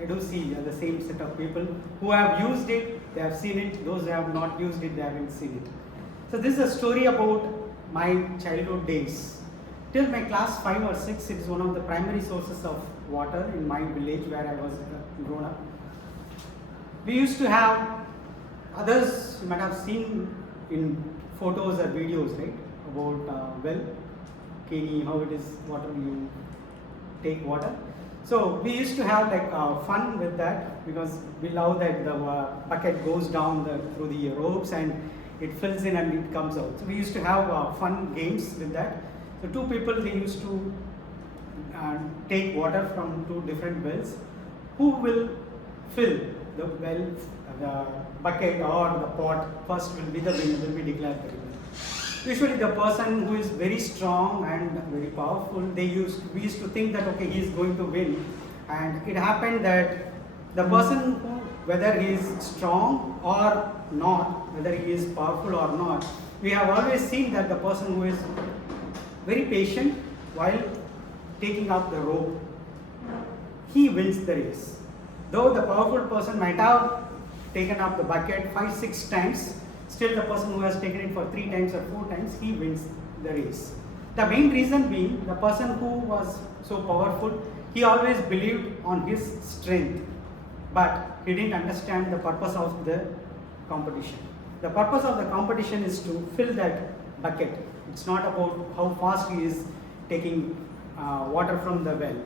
I do see the same set of people who have used it, they have seen it. Those who have not used it, they haven't seen it. So this is a story about my childhood days. Till my class 5 or 6, it is one of the primary sources of water in my village where I was grown up. We used to have, others you might have seen in photos or videos, right, about well, Kenny, how it is, water, you take water. So we used to have like fun with that because we love that the bucket goes down through the ropes and it fills in and it comes out. So we used to have fun games with that. So two people, they used to take water from two different wells. Who will fill the well, the bucket or the pot first will be the winner, will be declared the winner. Usually the person who is very strong and very powerful, we used to think that okay, he is going to win, and it happened that the person who, whether he is strong or not, whether he is powerful or not, we have always seen that the person who is very patient while taking up the rope, he wins the race. Though the powerful person might have taken up the bucket 5-6 times, still the person who has taken it for 3 times or 4 times, he wins the race. The main reason being, the person who was so powerful, he always believed on his strength, but he didn't understand the purpose of the competition. The purpose of the competition is to fill that bucket. It's not about how fast he is taking water from the well.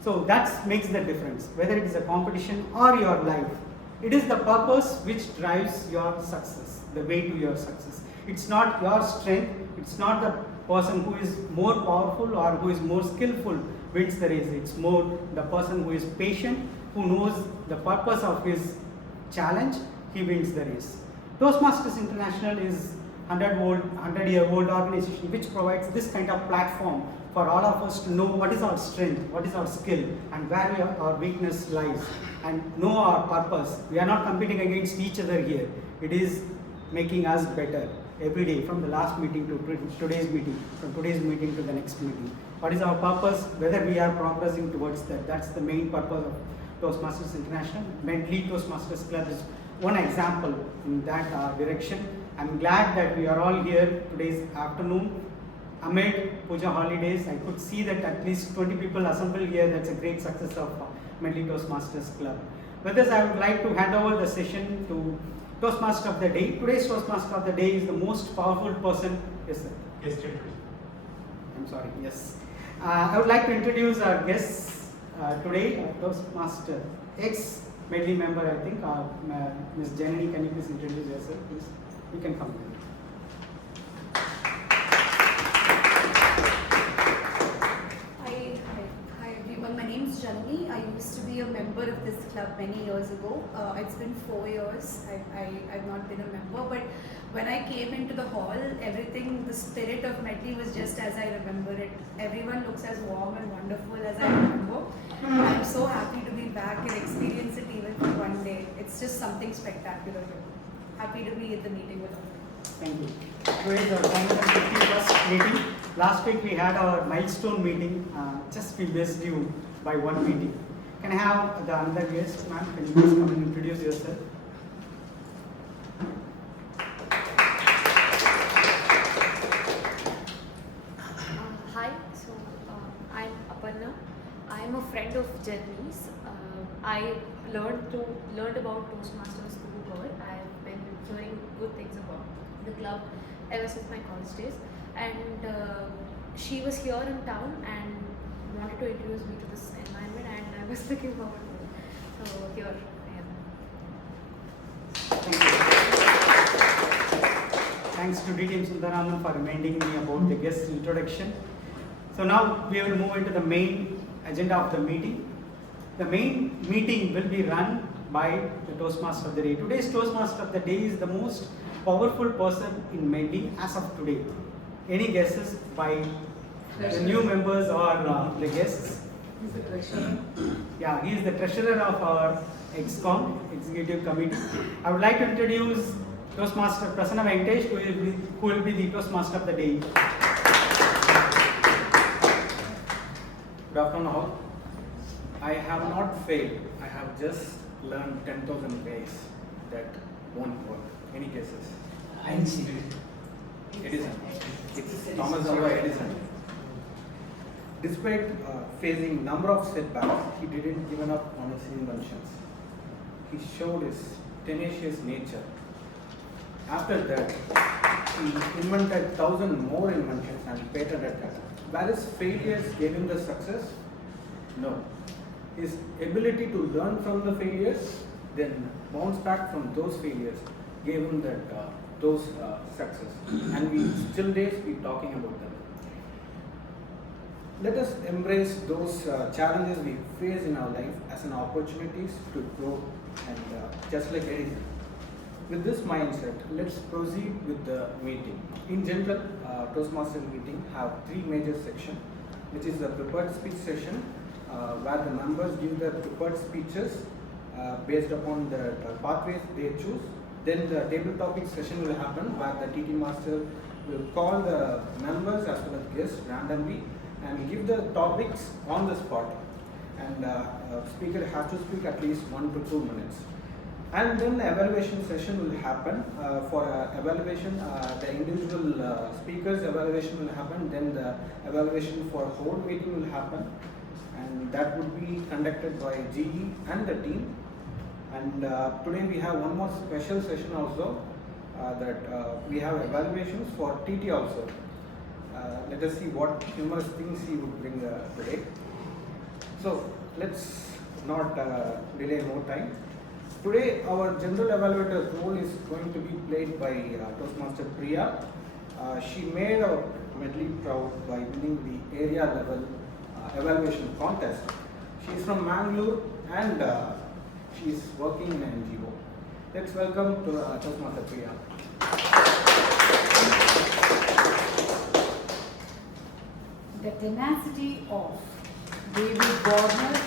So that makes the difference, whether it is a competition or your life. It is the purpose which drives your success, the way to your success. It's not your strength, it's not the person who is more powerful or who is more skillful wins the race. It's more the person who is patient, who knows the purpose of his challenge, he wins the race. Toastmasters International is 100-year-old organization which provides this kind of platform for all of us to know what is our strength, what is our skill, and where our weakness lies, and know our purpose. We are not competing against each other here. It is making us better every day, from the last meeting to today's meeting, from today's meeting to the next meeting. What is our purpose? Whether we are progressing towards that. That's the main purpose of Toastmasters International. Medley Toastmasters Club is one example in that direction. I'm glad that we are all here today's afternoon. Amid Puja holidays, I could see that at least 20 people assembled here. That's a great success of Medley Toastmasters Club. With this, I would like to hand over the session to Toastmaster of the Day. Today's Toastmaster of the Day is the most powerful person. Yes, sir. Yes, sir. I'm sorry. Yes. I would like to introduce our guests today, Toastmaster ex-Medley member, I think, Ms. Janani. Can you please introduce yourself, please? You can come. Hi everyone. My name is Janani. I used to be a member of this club many years ago. It's been 4 years. I've not been a member, but when I came into the hall, everything, the spirit of Medley was just as I remember it. Everyone looks as warm and wonderful as I remember. I'm so happy to be back and experience it even for one day. It's just something spectacular here. Happy to be at the meeting with all. Thank you. Today is our 151st meeting. Last week we had our milestone meeting. Just we missed you by one meeting. Can I have the another guest, ma'am? Can you please come and introduce yourself? Hi, so I'm Aparna. I'm a friend of Jenny's. I learned about Toastmasters through her. I've been hearing good things about the club ever since my college days, and she was here in town and wanted to introduce me to this environment, and I was looking forward to it. So here I am. Thank you. Thanks to TM Sundararaman for reminding me about the guest introduction. So now we will move into the main agenda of the meeting. The main meeting will be run by the Toastmaster of the Day. Today's Toastmaster of the Day is the most powerful person in Medley as of today. Any guesses by the new members or the guests? He's the treasurer. Yeah, he is the treasurer of our ExCom, Executive Committee. I would like to introduce Toastmaster Prasanna Vani, who will be the Toastmaster of the Day. Good afternoon all. I have not failed. I have just learned 10,000 ways that won't work. Any guesses? Einstein. Edison. It's Thomas Alva Edison. Despite facing number of setbacks, he didn't give up on his inventions. He showed his tenacious nature. After that, he invented 1,000 more inventions and patented that. Whereas failures gave him the success? No. His ability to learn from the failures, then bounce back from those failures, gave him that those success. And we still days be talking about them. Let us embrace those challenges we face in our life as an opportunities to grow and just like Edison. With this mindset, let's proceed with the meeting. In general, Toastmaster meeting have three major sections, which is the prepared speech session, where the members give their prepared speeches based upon the pathways they choose. Then the table topic session will happen, where the TT Master will call the members as well as guests randomly and give the topics on the spot. And speaker has to speak at least 1 to 2 minutes. And then the evaluation session will happen. For evaluation, the individual speakers evaluation will happen. Then the evaluation for whole meeting will happen, and that would be conducted by GE and the team. And today we have one more special session also, that we have evaluations for TT also. Let us see what humorous things he would bring today. So let's not delay more time. Today our general evaluator's role is going to be played by Toastmaster Priya. She made our Medley proud by winning the area level evaluation contest. She is from Mangalore and she is working in an NGO. Let's welcome to Toastmaster Priya. The tenacity of David Warner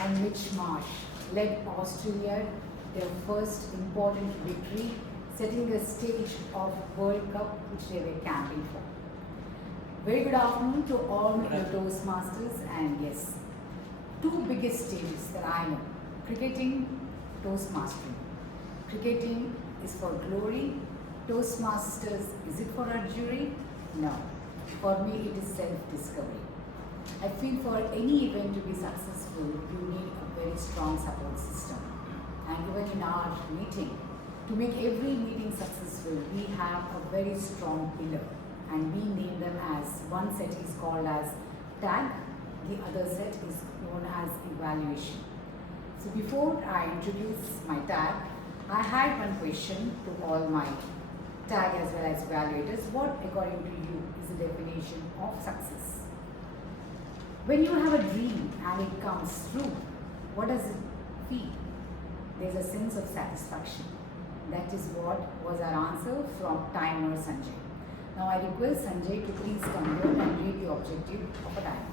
and Mitch Marsh led Australia their first important victory, setting the stage of World Cup which they were camping for. Very good afternoon to all the Toastmasters, and yes, two biggest stages that I know: cricketing, Toastmastering. Cricketing is for glory. Toastmasters, is it for a jury? No. For me, it is self-discovery. I feel for any event to be successful, you need a very strong support system. And even in our meeting, to make every meeting successful, we have a very strong pillar. And we name them as, one set is called as tag, the other set is known as evaluation. So before I introduce my tag, I had one question to all my tag as well as evaluators. What, according to you, is the definition of success? When you have a dream and it comes true, what does it feel? There's a sense of satisfaction. That is what was our answer from timer Sanjay. Now I request Sanjay to please come here and read the objective of a timer.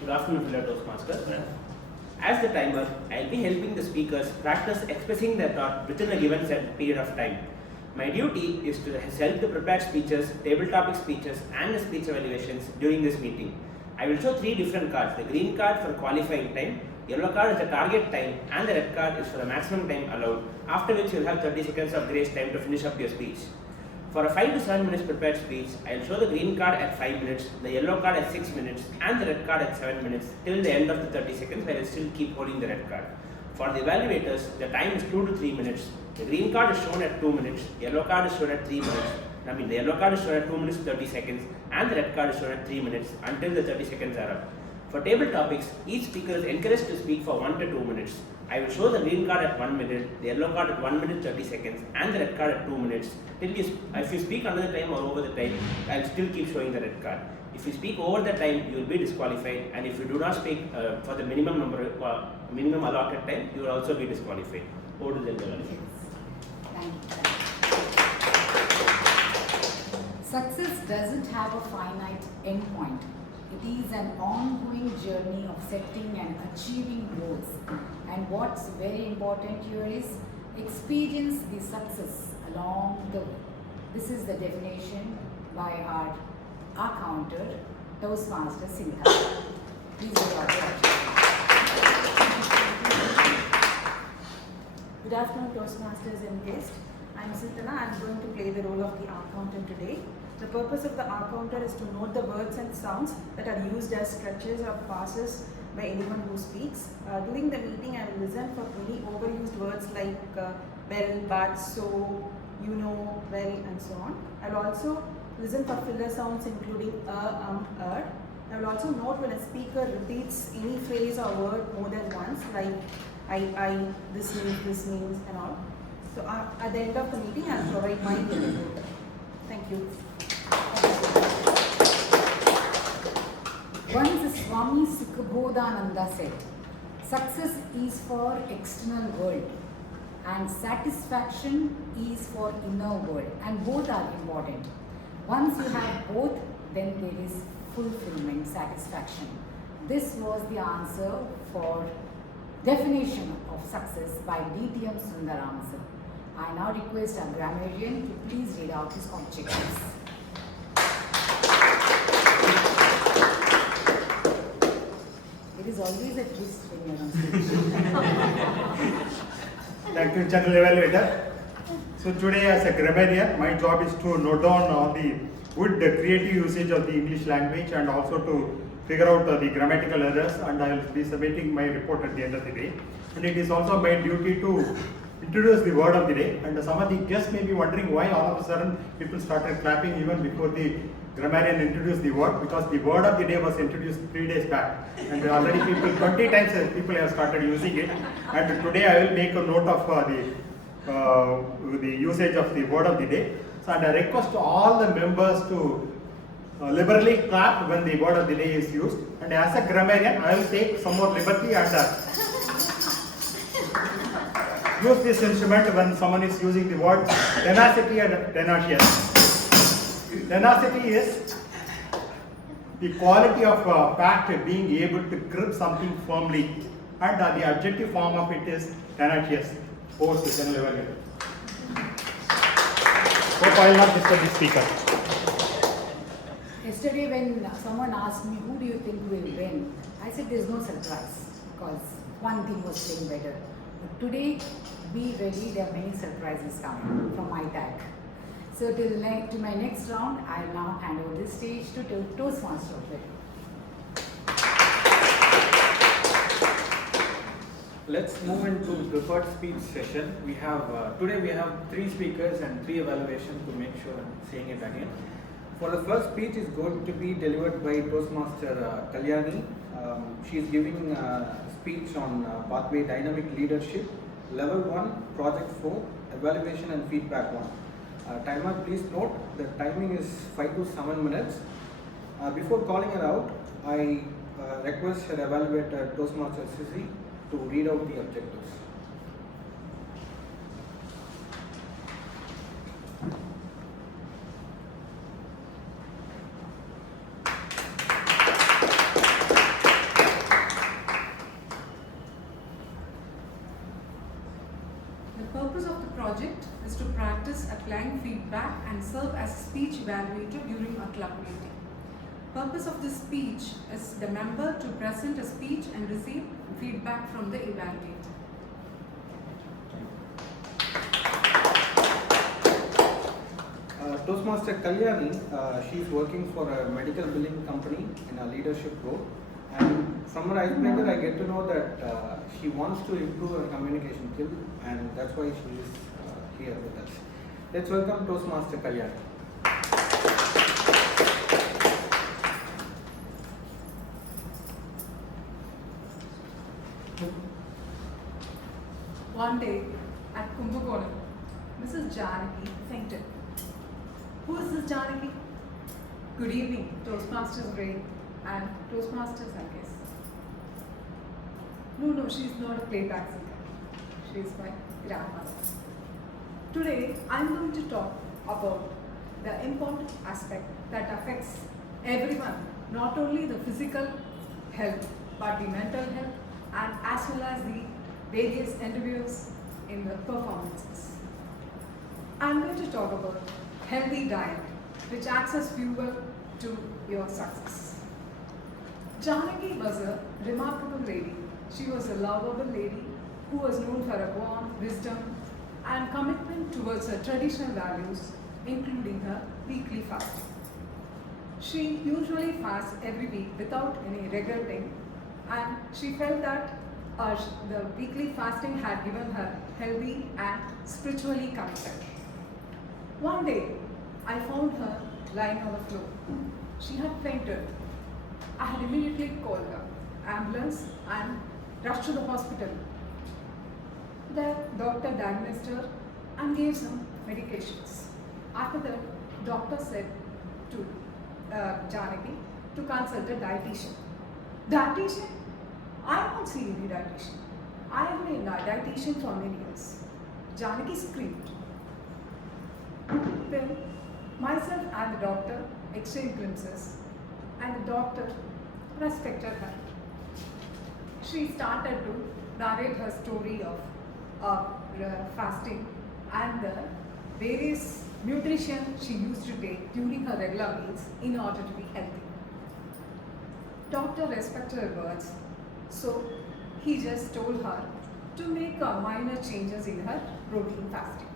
Good afternoon, fellow Toastmasters. As the timer, I will be helping the speakers practice expressing their thought within a given set period of time. My duty is to help the prepared speeches, table topic speeches and the speech evaluations during this meeting. I will show three different cards: the green card for qualifying time, yellow card is the target time, and the red card is for the maximum time allowed, after which you will have 30 seconds of grace time to finish up your speech. For a 5 to 7 minutes prepared speech, I will show the green card at 5 minutes, the yellow card at 6 minutes, and the red card at 7 minutes till the end of the 30 seconds, where I will still keep holding the red card. For the evaluators, the time is 2 to 3 minutes. The green card is shown at 2 minutes, yellow card is shown at 3 minutes. The yellow card is shown at 2 minutes 30 seconds, and the red card is shown at 3 minutes until the 30 seconds are up. For table topics, each speaker is encouraged to speak for 1 to 2 minutes. I will show the green card at 1 minute, the yellow card at 1 minute 30 seconds, and the red card at 2 minutes. If you speak under the time or over the time, I will still keep showing the red card. If you speak over the time, you will be disqualified, and if you do not speak for the minimum allotted time, you will also be disqualified. Over to the evaluation. Thank you. Success doesn't have a finite endpoint. It is an ongoing journey of setting and achieving goals. And what's very important here is experience the success along the way. This is the definition by our counter, Toastmaster Singha. Please read out the objective. Good afternoon, Toastmasters and guests. I'm Sintana. I'm going to play the role of the accountant today. The purpose of the accounter is to note the words and sounds that are used as stretches or passes by anyone who speaks. During the meeting, I will listen for any overused words like well, but, so, you know, well, and so on. I'll also listen for filler sounds including I will also note when a speaker repeats any phrase or word more than once, like I, this means, and all. So at the end of the meeting, I'll provide my report. Thank you. Once Swami Sukhabodhananda said, success is for external world and satisfaction is for inner world, and both are important. Once you have both, then there is fulfillment, satisfaction. This was the answer for definition of success by TM Sundararaman. I now request our grammarian to please read out his objectives. It is always a twist when you're on stage. Thank you, General Evaluator. So today as a grammarian, my job is to note down on the good creative usage of the English language and also to figure out the grammatical errors, and I will be submitting my report at the end of the day. And it is also my duty to introduce the word of the day, and some of the guests may be wondering why all of a sudden people started clapping even before the grammarian introduced the word, because the word of the day was introduced 3 days back and already 20 times people have started using it, and today I will make a note of the usage of the word of the day. So, and I request all the members to liberally clap when the word of the day is used, and as a grammarian I will take some more liberty and use this instrument when someone is using the word tenacity and tenacious. Tenacity is the quality of fact being able to grip something firmly, and the adjective form of it is tenacious. Post the general evaluator. Hope I will not disturb the speaker. Yesterday when someone asked me, who do you think will win? I said there's no surprise because one team was playing better. But today, be ready, there are many surprises coming from my tag. So to my next round, I will now hand over this stage to Toastmaster. Let's move into preferred speech session. We have today we have 3 speakers and 3 evaluations to make sure I'm saying it again. For the first speech is going to be delivered by Toastmaster Kalyani. She is giving a speech on pathway dynamic leadership, level 1, project 4, evaluation and feedback 1. Timer, please note the timing is 5 to 7 minutes. Before calling her out, I request her evaluator Toastmaster Cizzy to read out the objectives. The purpose of the project is to practice applying feedback and serve as a speech evaluator during a club meeting. Purpose of this speech is the member to present a speech and receive feedback from the evaluator. Toastmaster Kalyani, she is working for a medical billing company in a leadership role, and from her icebreaker I get to know that she wants to improve her communication skill, and that's why she is here with us. Let's welcome Toastmaster Kalyani. One day at Kumbakonam, Mrs. Janaki fainted. Who is this Janaki? Good evening, Toastmasters Ray and Toastmasters, I guess. No, she is not a playback singer. She is my grandmother. Today, I am going to talk about the important aspect that affects everyone, not only the physical health, but the mental health and as well as the various interviews in the performances. I am going to talk about healthy diet, which acts as fuel to your success. Janaki was a remarkable lady. She was a lovable lady who was known for her warmth, wisdom, and commitment towards her traditional values, including her weekly fasting. She usually fasts every week without any regular thing, and she felt that the weekly fasting had given her healthy and spiritually committed. One day, I found her lying on the floor. She had fainted. I had immediately called the ambulance and rushed to the hospital. The doctor diagnosed her and gave some medications. After that, doctor said to Janaki to consult a dietitian. Dietitian? I won't see any dietitian. I have been a dietitian for many years. Janaki screamed. Then myself and the doctor exchanged glimpses, and the doctor respected her. She started to narrate her story of fasting and the various nutrition she used to take during her regular meals in order to be healthy. Doctor respected her words, so he just told her to make minor changes in her protein fasting.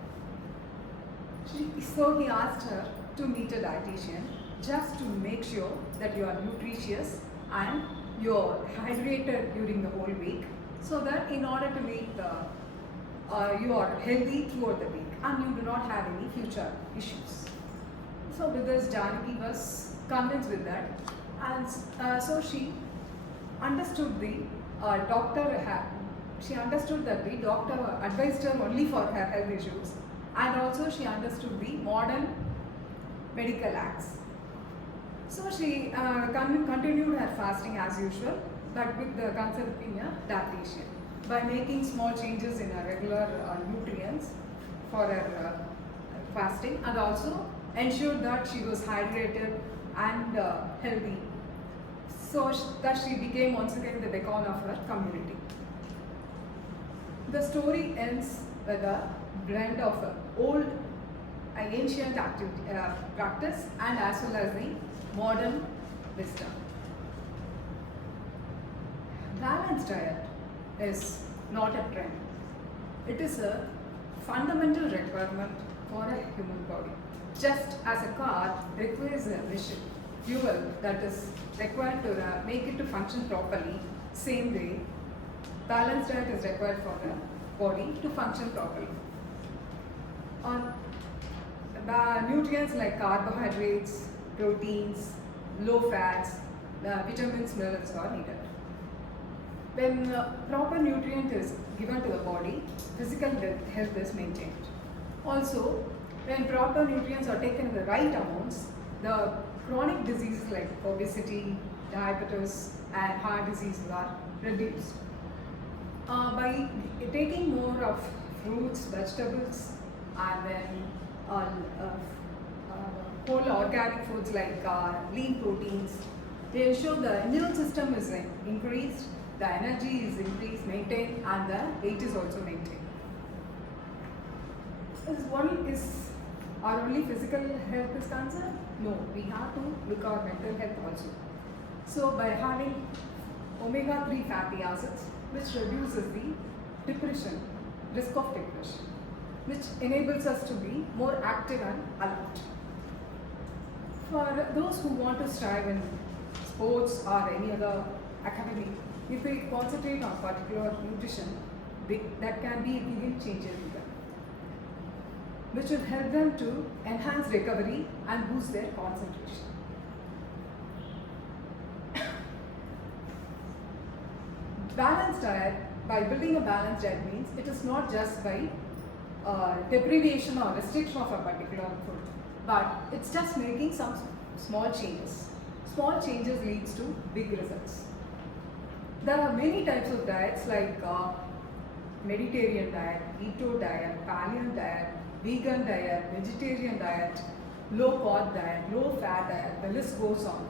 So he asked her to meet a dietitian just to make sure that you are nutritious and you are hydrated during the whole week, so that in order to make you are healthy throughout the week and you do not have any future issues. So with this, Janaki was convinced with that, and so she understood the she understood that the doctor advised her only for her health issues, and also she understood the modern medical acts. So she continued her fasting as usual, but with the consulting a dietitian, by making small changes in her regular nutrients for her fasting, and also ensured that she was hydrated and healthy, so that she became once again the beacon of her community. The story ends with a blend of old ancient practice and as well as the modern wisdom. Balanced diet is not a trend. It is a fundamental requirement for a human body. Just as a car requires a fuel that is required to make it to function properly, same way, balanced diet is required for the body to function properly. Nutrients like carbohydrates, proteins, low fats, vitamins, minerals are needed. When proper nutrient is given to the body, physical health is maintained. Also, when proper nutrients are taken in the right amounts, the chronic diseases like obesity, diabetes, and heart diseases are reduced. By taking more of fruits, vegetables, and then whole organic foods like lean proteins, they ensure the immune system is increased, the energy is increased, maintained, and the weight is also maintained. Is our only physical health is concerned? No, we have to look our mental health also. So by having omega-3 fatty acids, which reduces the depression, risk of depression, which enables us to be more active and alert. For those who want to strive in sports or any other academy, if they concentrate on particular nutrition, that can be a game changer in them, which will help them to enhance recovery and boost their concentration. Balanced diet, by building a balanced diet means it is not just by deprivation or restriction of a particular food, but it's just making some small changes. Small changes leads to big results. There are many types of diets like Mediterranean diet, keto diet, paleo diet, vegan diet, vegetarian diet, low carb diet, low fat diet, the list goes on.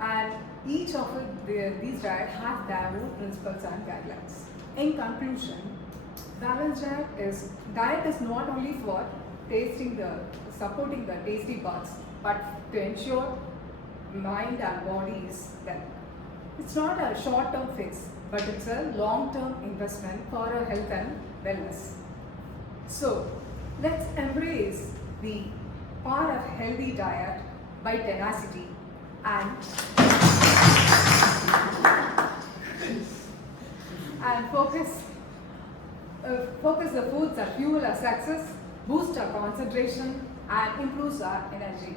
And each of these diets have their own principles and guidelines. In conclusion, balanced diet is not only for supporting the tasty buds, but to ensure mind and body is well. It's not a short-term fix, but it's a long-term investment for our health and wellness. So, let's embrace the power of healthy diet by tenacity and focus the foods that fuel our success, boost our concentration, and improves our energy.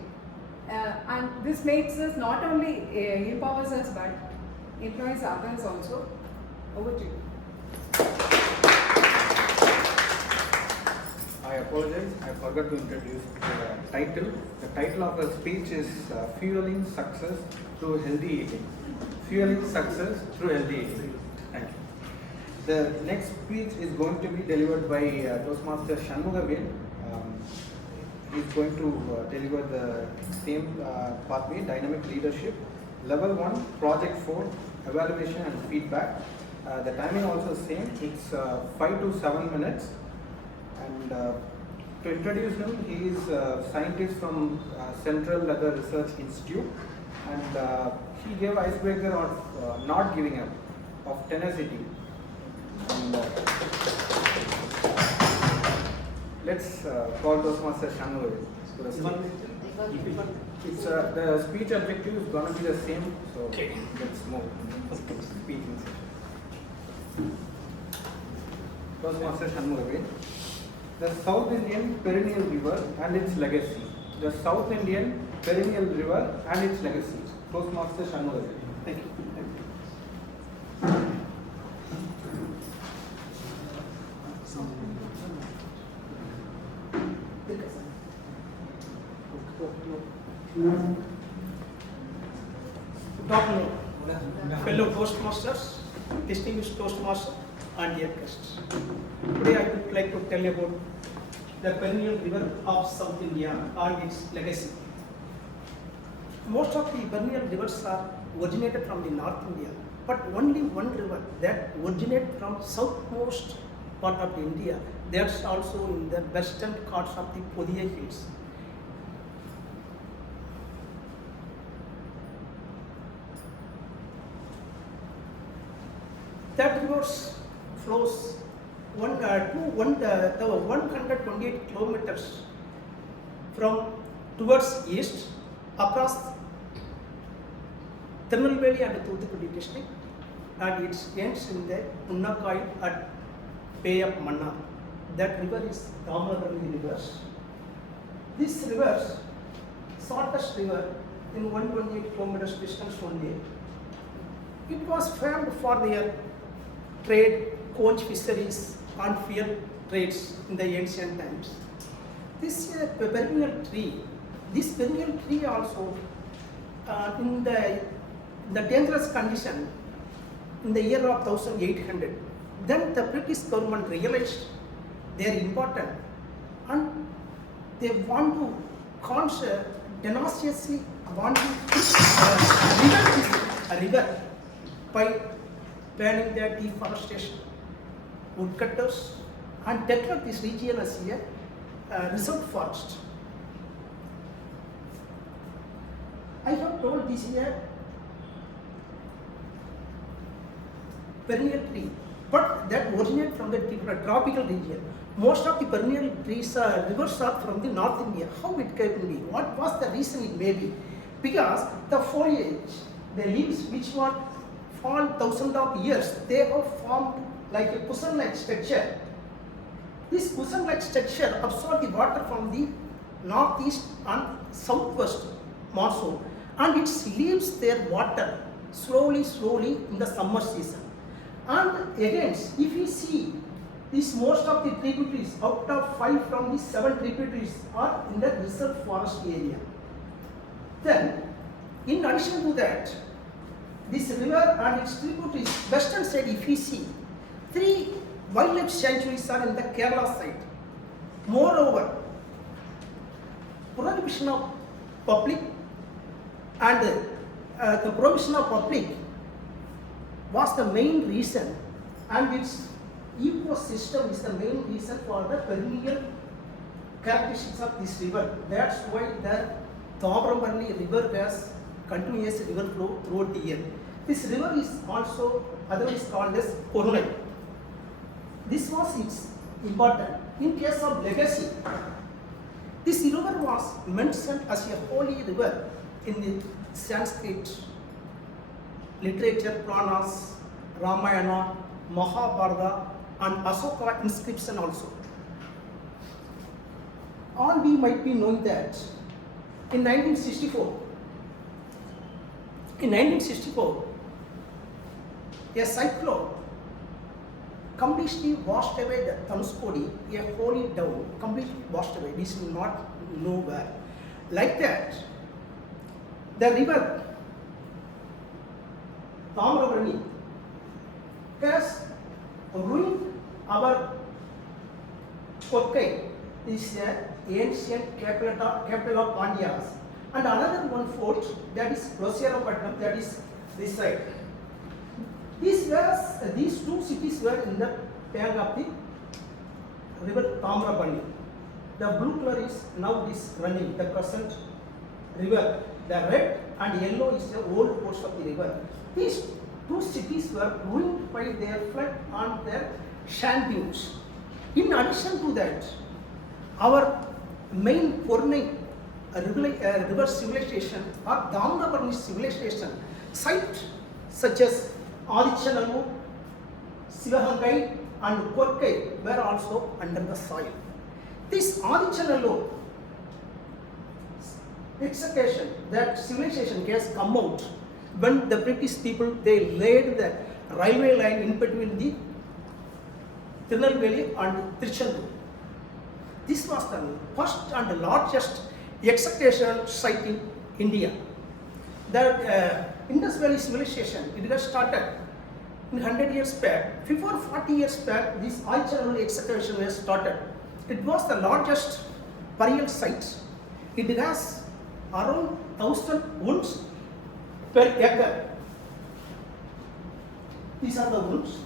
And this makes us not only empowers us but employs others also. Over to you. I apologize, I forgot to introduce the title. The title of the speech is Fueling Success Through Healthy Eating. Fueling Success Through Healthy Eating. Thank you. The next speech is going to be delivered by Toastmaster Shanmugavel. He is going to deliver the same pathway, dynamic leadership, level 1, project 4, evaluation and feedback. The timing also same, it's 5 to 7 minutes. And to introduce him, he is a scientist from Central Leather Research Institute, and he gave icebreaker of not giving up, of tenacity. And let's call Toastmaster Shanmugavel to the stage. It's the speech objective is going to be the same, so Okay. let's move. Speaking session. Toastmaster Shanmugavel. The South Indian perennial river and its legacy. The South Indian perennial river and its legacy. Toastmaster Shanmugavel. Thank you. Good afternoon, fellow Toastmasters, distinguished Toastmasters, and dear guests. Today I would like to tell you about the perennial river of South India and its legacy. Most of the perennial rivers are originated from the North India, but only one river that originated from southmost part of India, that's also in the western parts of the Podiya Hills. That river flows 128 kilometers from towards east across Tirunelveli and Thoothukudi district, and it ends in the Unnakai at Bay of Mannar. That river is Damodari river. This river, shortest river in 128 kilometers distance only. It was famed for their trade, conch fisheries, and fur trades in the ancient times. This perennial tree also in the dangerous condition in the year of 1800. Then the British government realized their importance and they want to tenaciously want to prevent a river by banning the deforestation, woodcutters, and declare this region as a reserve forest. I have told this is a perennial tree, but that originates from the tropical region. Most of the perennial trees, rivers are from the North India. How it can be? What was the reason it may be? Because the foliage, the leaves which were fall thousands of years, they have formed like a cushion-like structure. This cushion-like structure absorbs the water from the northeast and southwest monsoon, and it leaves their water slowly in the summer season. And again, if you see, this most of the tributaries, out of 5 from the 7 tributaries are in the reserve forest area. Then, in addition to that, this river and its tributaries, western side, if you see, 3 wildlife sanctuaries are in the Kerala side. Moreover, prohibition of public and the prohibition of public was the main reason, and its ecosystem is the main reason for the perennial characteristics of this river. That's why the Tomarambani river has continuous river flow throughout the year. This river is also otherwise called as Korunai. This was its important. In case of legacy, this river was mentioned as a holy river in the Sanskrit literature, Puranas, Ramayana, Mahabharata, and Asoka inscription also. All we might be knowing that in 1964, a cyclone completely washed away the Tanuskodi, a holy dove, completely washed away. We should not know where. Like that, the river Tamarabani has ruined our Kokkai. This is an ancient capital of Pandyas. And another one fort, that is Rosierapatnam, that is this side. These two cities were in the bank of the river Tamarabani. The blue color is now this running, the present river. The red and yellow is the old course of the river. These two cities were ruined by their flood and their sand dunes. In addition to that, our main Purnai river civilization or Damnaparni civilization site such as Adichanallu, Sivahangai and Korkai were also under the soil. This Adichanallu excavation, that civilization has come out when the British people they laid the railway line in between the Tirunelveli and Tiruchendur. This was the first and largest excavation site in India. The Indus Valley civilization, it got started in 100 years back. Before 40 years back, this Adichanallu excavation was started. It was the largest burial site. It has around 1,000 wounds per acre. These are the wounds.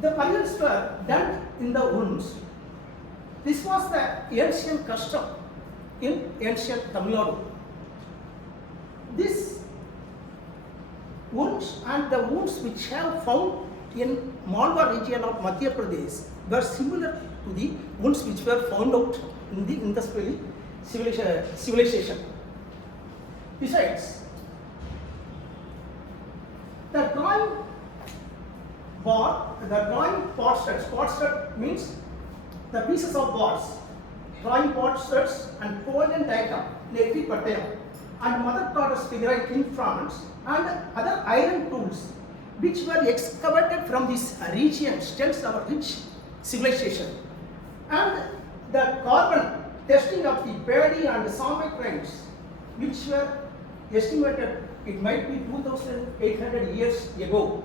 The burials were done in the wounds. This was the ancient custom in ancient Tamil Nadu. These wounds and the wounds which have found in Malwa region of Madhya Pradesh were similar to the wounds which were found out in the Indus Valley civilization. Besides, the drawing potstat means the pieces of boards, drawing potstats and Polian diagram, Nefi Pataya, and Mother Goddess figure in France, and other iron tools which were excavated from this region tells our rich civilization. And the carbon testing of the paddy and sawmill grains, which were estimated it might be 2,800 years ago.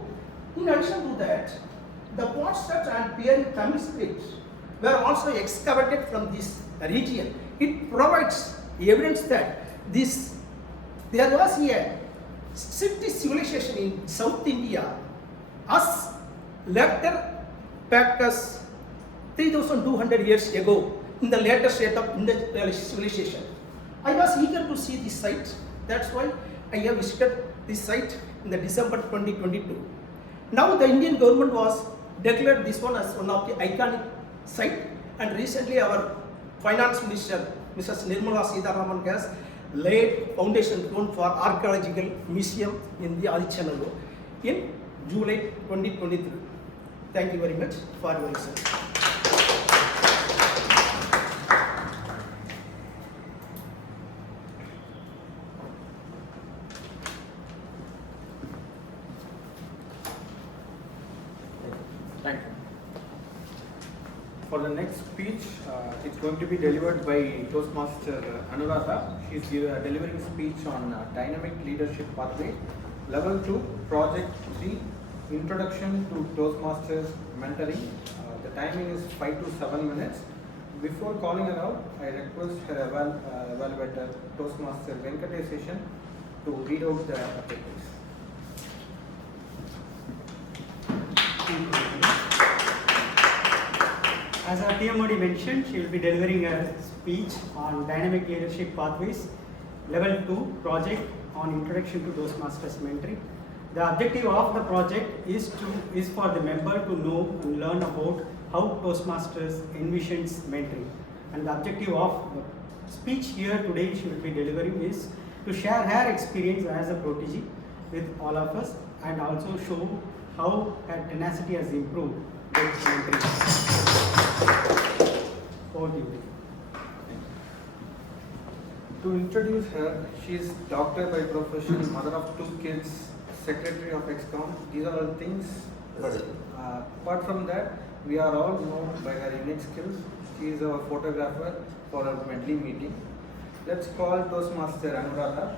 In addition to that, the potstats and Pieri Tamil scripts were also excavated from this region. It provides evidence that there was a city civilization in South India as later back as 3,200 years ago in the later state of Indus Valley civilization. I was eager to see this site. That's why I have visited this site in the December 2022. Now the Indian government was declared this one as one of the iconic site, and recently our Finance Minister Mrs. Nirmala Sitharaman has laid foundation stone for archaeological museum in the Adichanallu in July 2023. Thank you very much for your listening. Thank you. For the next speech, it's going to be delivered by Toastmaster Anuradha. She's delivering a speech on Dynamic Leadership Pathway, Level 2, Project 3, Introduction to Toastmasters Mentoring. The timing is 5 to 7 minutes. Before calling her out, I request her evaluator, Toastmaster Venkateshan, to read out the papers. As our TMOD mentioned, she will be delivering a speech on dynamic leadership pathways, level 2 project on introduction to Toastmasters mentoring. The objective of the project is for the member to know and learn about how Toastmasters envisions mentoring. And the objective of the speech here today she will be delivering is to share her experience as a protege with all of us and also show how her tenacity has improved with mentoring. Over to you. To introduce her, she is doctor by profession, mother of 2 kids, secretary of ExCom. These are all things. But apart from that, we are all known by her unique skills. She is our photographer for our Medley meeting. Let's call Toastmaster Anuradha.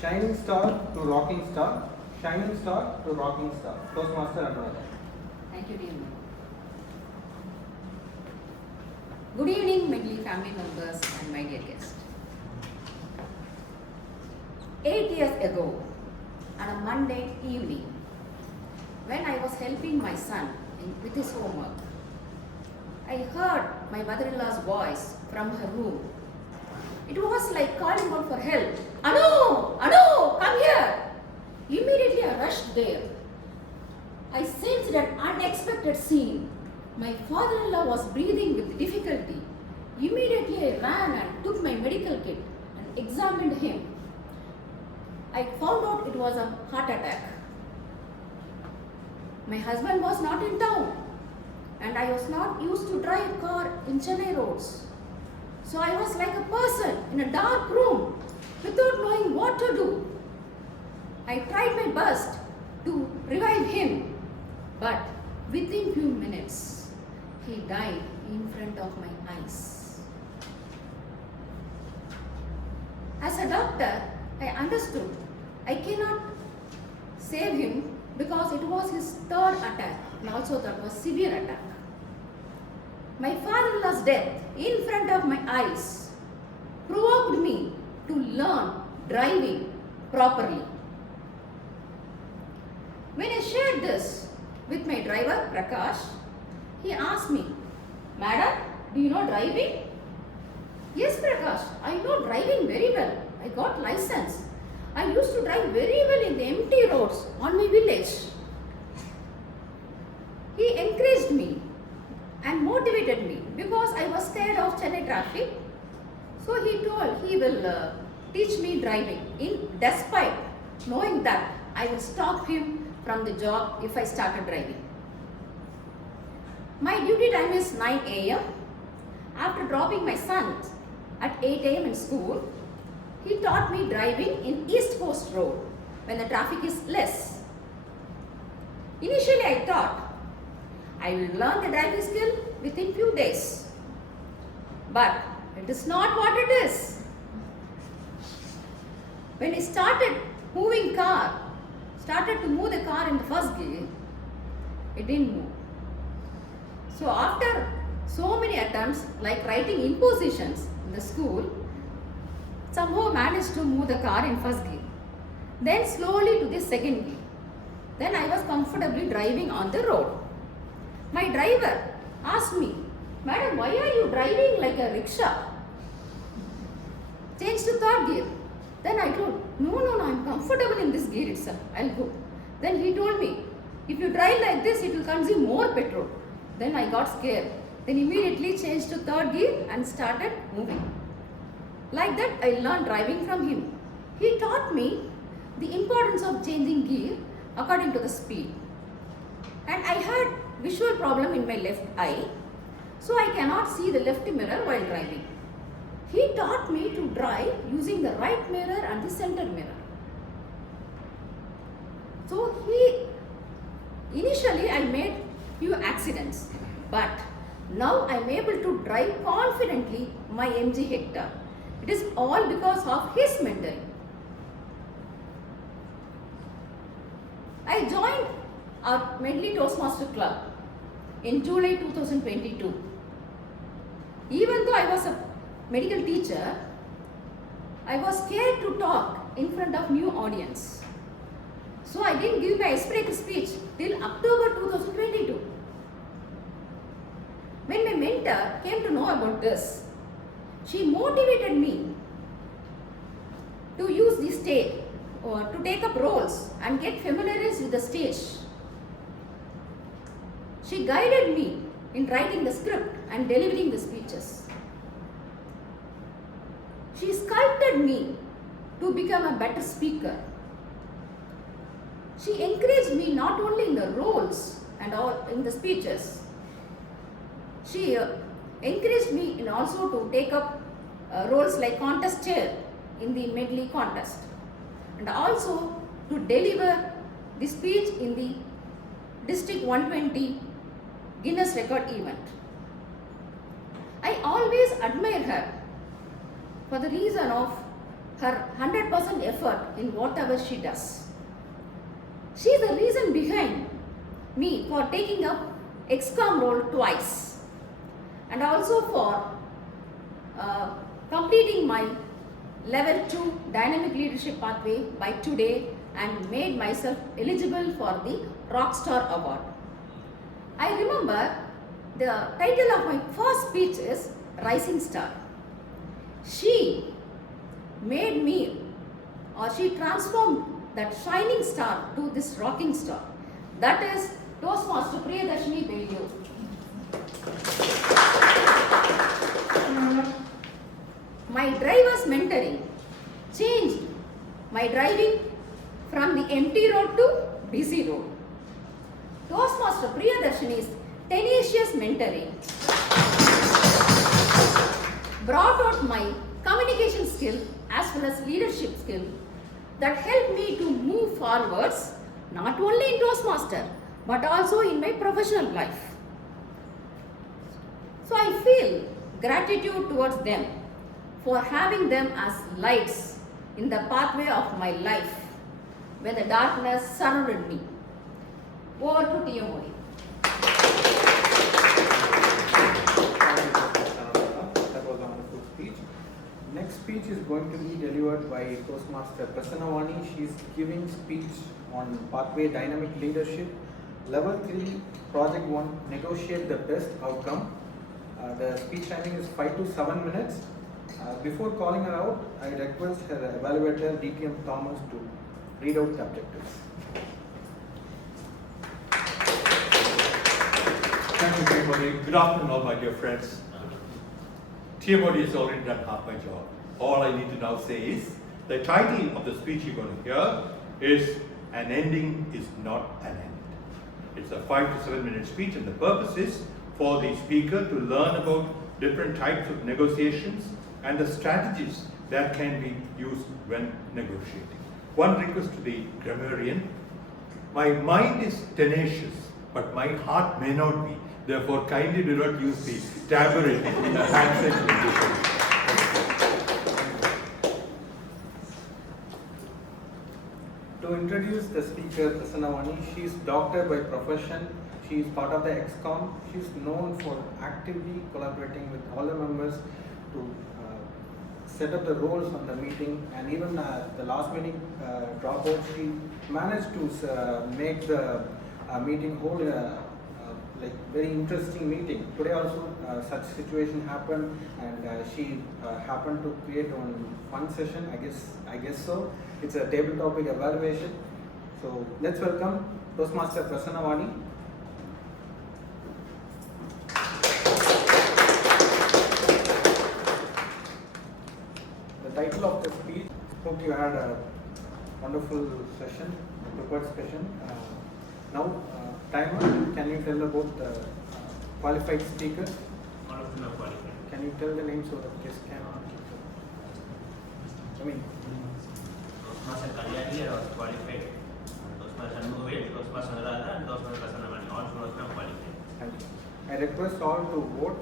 Shining star to rocking star. Shining star to rocking star. Toastmaster Anuradha. Thank you, TM. Good evening, Medley family members and my dear guest. 8 years ago, on a Monday evening, when I was helping my son with his homework, I heard my mother-in-law's voice from her room. It was like calling out for help. Anu! Anu! Come here! Immediately I rushed there. I sensed an unexpected scene. My father-in-law was breathing with difficulty. Immediately I ran and took my medical kit and examined him. I found out it was a heart attack. My husband was not in town and I was not used to drive a car in Chennai roads. So I was like a person in a dark room without knowing what to do. I tried my best to revive him, but within few minutes, he died in front of my eyes. As a doctor, I understood I cannot save him because it was his 3rd attack and also that was severe attack. My father-in-law's death in front of my eyes provoked me to learn driving properly. When I shared this with my driver Prakash, he asked me, "Madam, do you know driving?" "Yes, Prakash, I know driving very well. I got license. I used to drive very well in the empty roads on my village." He encouraged me and motivated me because I was scared of Chennai traffic. So he told he will teach me driving despite knowing that I will stop him from the job if I started driving. My duty time is 9 a.m. After dropping my son at 8 a.m. in school, he taught me driving in East Coast Road when the traffic is less. Initially I thought I will learn the driving skill within few days. But it is not what it is. When I started to move the car in the first gear, it didn't move. So after so many attempts, like writing impositions in the school, somehow managed to move the car in first gear. Then slowly to the second gear. Then I was comfortably driving on the road. My driver asked me, "Madam, why are you driving like a rickshaw? Change to 3rd gear." Then I told, no, I'm comfortable in this gear itself. I'll go. Then he told me, "If you drive like this, it will consume more petrol." Then I got scared. Then immediately changed to 3rd gear and started moving. Like that, I learned driving from him. He taught me the importance of changing gear according to the speed. And I had visual problem in my left eye, so I cannot see the left mirror while driving. He taught me to drive using the right mirror and the center mirror. So initially I made few accidents, but now I am able to drive confidently my MG Hector. It is all because of his mentoring. I joined our Medley Toastmaster Club in July 2022. Even though I was a medical teacher, I was scared to talk in front of new audience. So I didn't give my express speech till October 2022. When my mentor came to know about this, she motivated me to use the stage or to take up roles and get familiarized with the stage. She guided me in writing the script and delivering the speeches. She sculpted me to become a better speaker. She encouraged me not only in the roles and all in the speeches. She encouraged me in also to take up roles like contest chair in the Medley contest, and also to deliver the speech in the District 120 Guinness Record event. I always admire her for the reason of her 100% effort in whatever she does. She is the reason behind me for taking up XCOM role twice, and also for completing my level 2 dynamic leadership pathway by today and made myself eligible for the Rockstar Award. I remember the title of my first speech is Rising Star. She made me, or she transformed that shining star to this rocking star. That is Toastmaster Priyadashini Bellu. My driver's mentoring changed my driving from the empty road to busy road. Toastmaster Priyadashini's tenacious mentoring brought out my communication skill as well as leadership skill that helped me to move forwards not only in Toastmaster but also in my professional life. So I feel gratitude towards them for having them as lights in the pathway of my life when the darkness surrounded me. Over to TMOD. That was a wonderful speech. Next speech is going to be delivered by Toastmaster Prasanna Vani. She is giving speech on pathway dynamic leadership, level 3, project 1, negotiate the best outcome. The speech timing is 5 to 7 minutes. Before calling her out, I request her evaluator DTM Thomas to read out the objectives. Thank you, TMOD. Good afternoon, all my dear friends. TMOD has already done half my job. All I need to now say is, the title of the speech you're going to hear is An Ending is Not an End. It's a 5 to 7 minute speech, and the purpose is for the speaker to learn about different types of negotiations and the strategies that can be used when negotiating. One request to the grammarian: my mind is tenacious, but my heart may not be. Therefore, kindly do not use the tablet in a handset position. To introduce the speaker, Prasanna Vani, she is doctor by profession. She is part of the XCOM. She is known for actively collaborating with all the members to set up the roles on the meeting, and even the last meeting dropout, she managed to make the meeting whole like very interesting meeting. Today also such situation happened, and she happened to create one fun session. I guess so. It's a table topic evaluation. So let's welcome Toastmaster Prasanna Vani. The title of the speech. Hope you had a wonderful session, prepared session. Now, timer, can you tell about the qualified speakers? All of them are qualified. Can you tell the names so that guests can? Toastmaster Kalyani was qualified. Toastmaster Shanmugavel, Toastmaster Sundararaman, and Toastmaster Prasanna Vani. All four of them are qualified. Thank you. I request all to vote.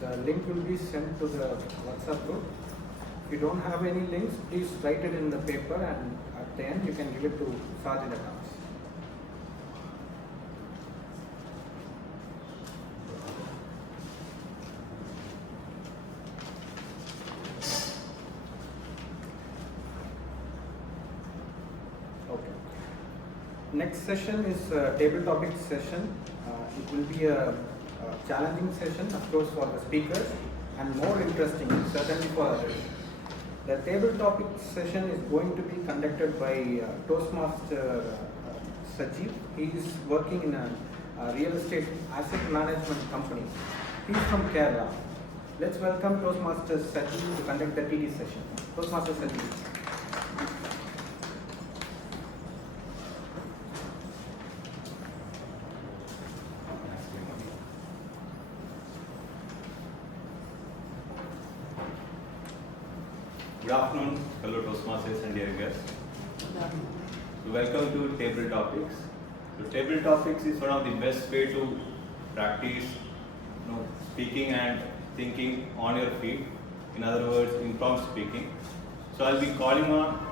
The link will be sent to the WhatsApp group. If you don't have any links, please write it in the paper, and at the end you can give it to Sergeant at Arms. Next session is a table topic session. It will be a challenging session, of course, for the speakers and more interesting, certainly for others. The table topic session is going to be conducted by Toastmaster Sajeev. He is working in a real estate asset management company. He is from Kerala. Let's welcome Toastmaster Sajeev to conduct the TD session. Toastmaster Sajeev. Good afternoon, fellow Toastmasters and dear guests. So welcome to Table Topics. So Table Topics is one of the best way to practice speaking and thinking on your feet. In other words, impromptu speaking. So I'll be calling on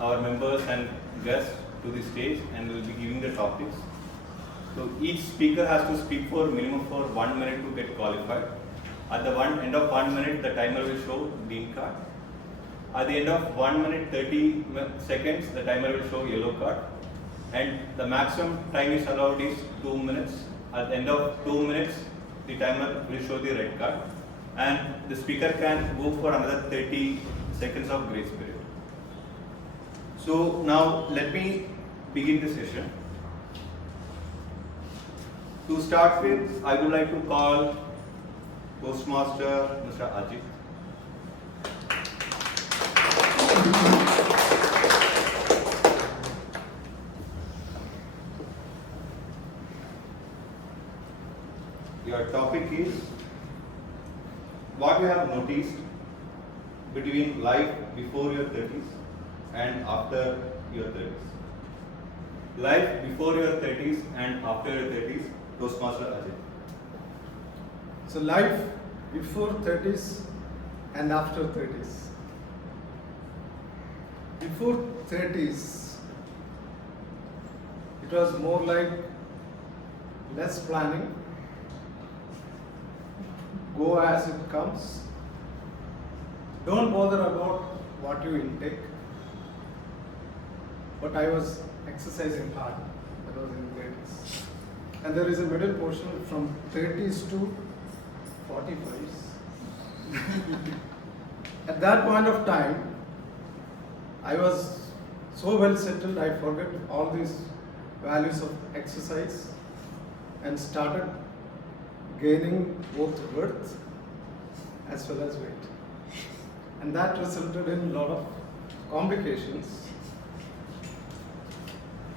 our members and guests to the stage and we'll be giving the topics. So each speaker has to speak for minimum for 1 minute to get qualified. At the end of 1 minute, the timer will show green card. At the end of 1 minute 30 seconds, the timer will show yellow card. And the maximum time is allowed is 2 minutes. At the end of 2 minutes, the timer will show the red card. And the speaker can go for another 30 seconds of grace period. So now let me begin the session. To start with, I would like to call Toastmaster Mr. Ajit. Your topic is what you have noticed between life before your 30s and after your 30s. Life before your 30s and after your 30s, Toastmaster Ajit. So life before 30s and after 30s. Before 30s, it was more like less planning, go as it comes, don't bother about what you intake. But I was exercising hard, that was in 30s. And there is a middle portion from 30s to 45s. At that point of time, I was so well settled, I forgot all these values of exercise and started gaining both width as well as weight. And that resulted in a lot of complications.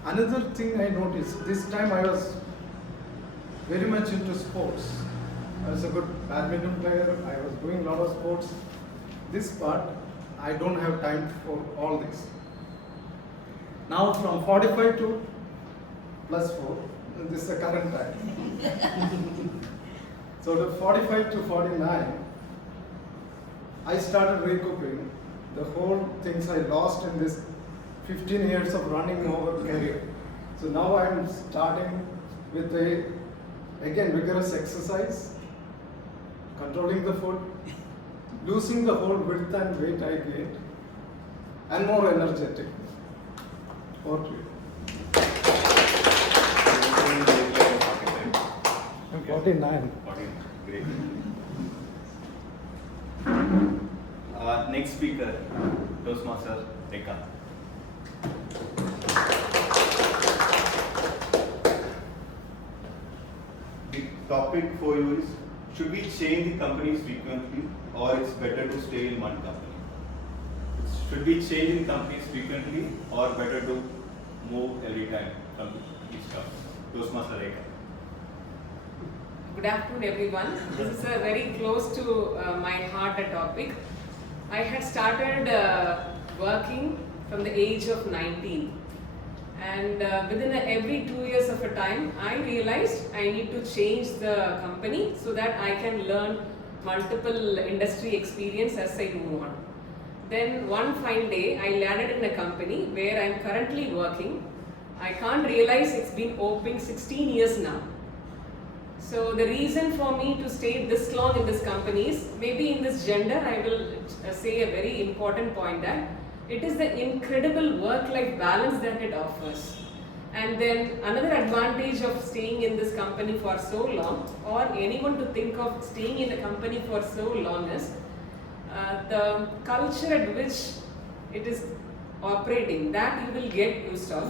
Another thing I noticed, this time I was very much into sports. I was a good badminton player, I was doing a lot of sports. This part, I don't have time for all this. Now from 45 to plus 4, this is the current time. So the 45 to 49, I started recouping the whole things I lost in this 15 years of running over career. So now I am starting with again vigorous exercise, controlling the food, losing the whole width and weight I gained, and more energetic. Over to you. 49. Great. Next speaker, Toastmaster Rekha. The topic for you is, should we change the companies frequently or it's better to stay in one company? Should we change the companies frequently or better to move every time from each company? Toastmaster Rekha. Good afternoon everyone. This is a very close to my heart topic. I had started working from the age of 19 and within every 2 years of a time I realized I need to change the company so that I can learn multiple industry experience as I move on. Then one fine day I landed in a company where I am currently working. I can't realize it's been open 16 years now. So the reason for me to stay this long in this company is, maybe in this gender I will say a very important point, that it is the incredible work-life balance that it offers. And then another advantage of staying in this company for so long, or anyone to think of staying in a company for so long, is the culture at which it is operating, that you will get used of,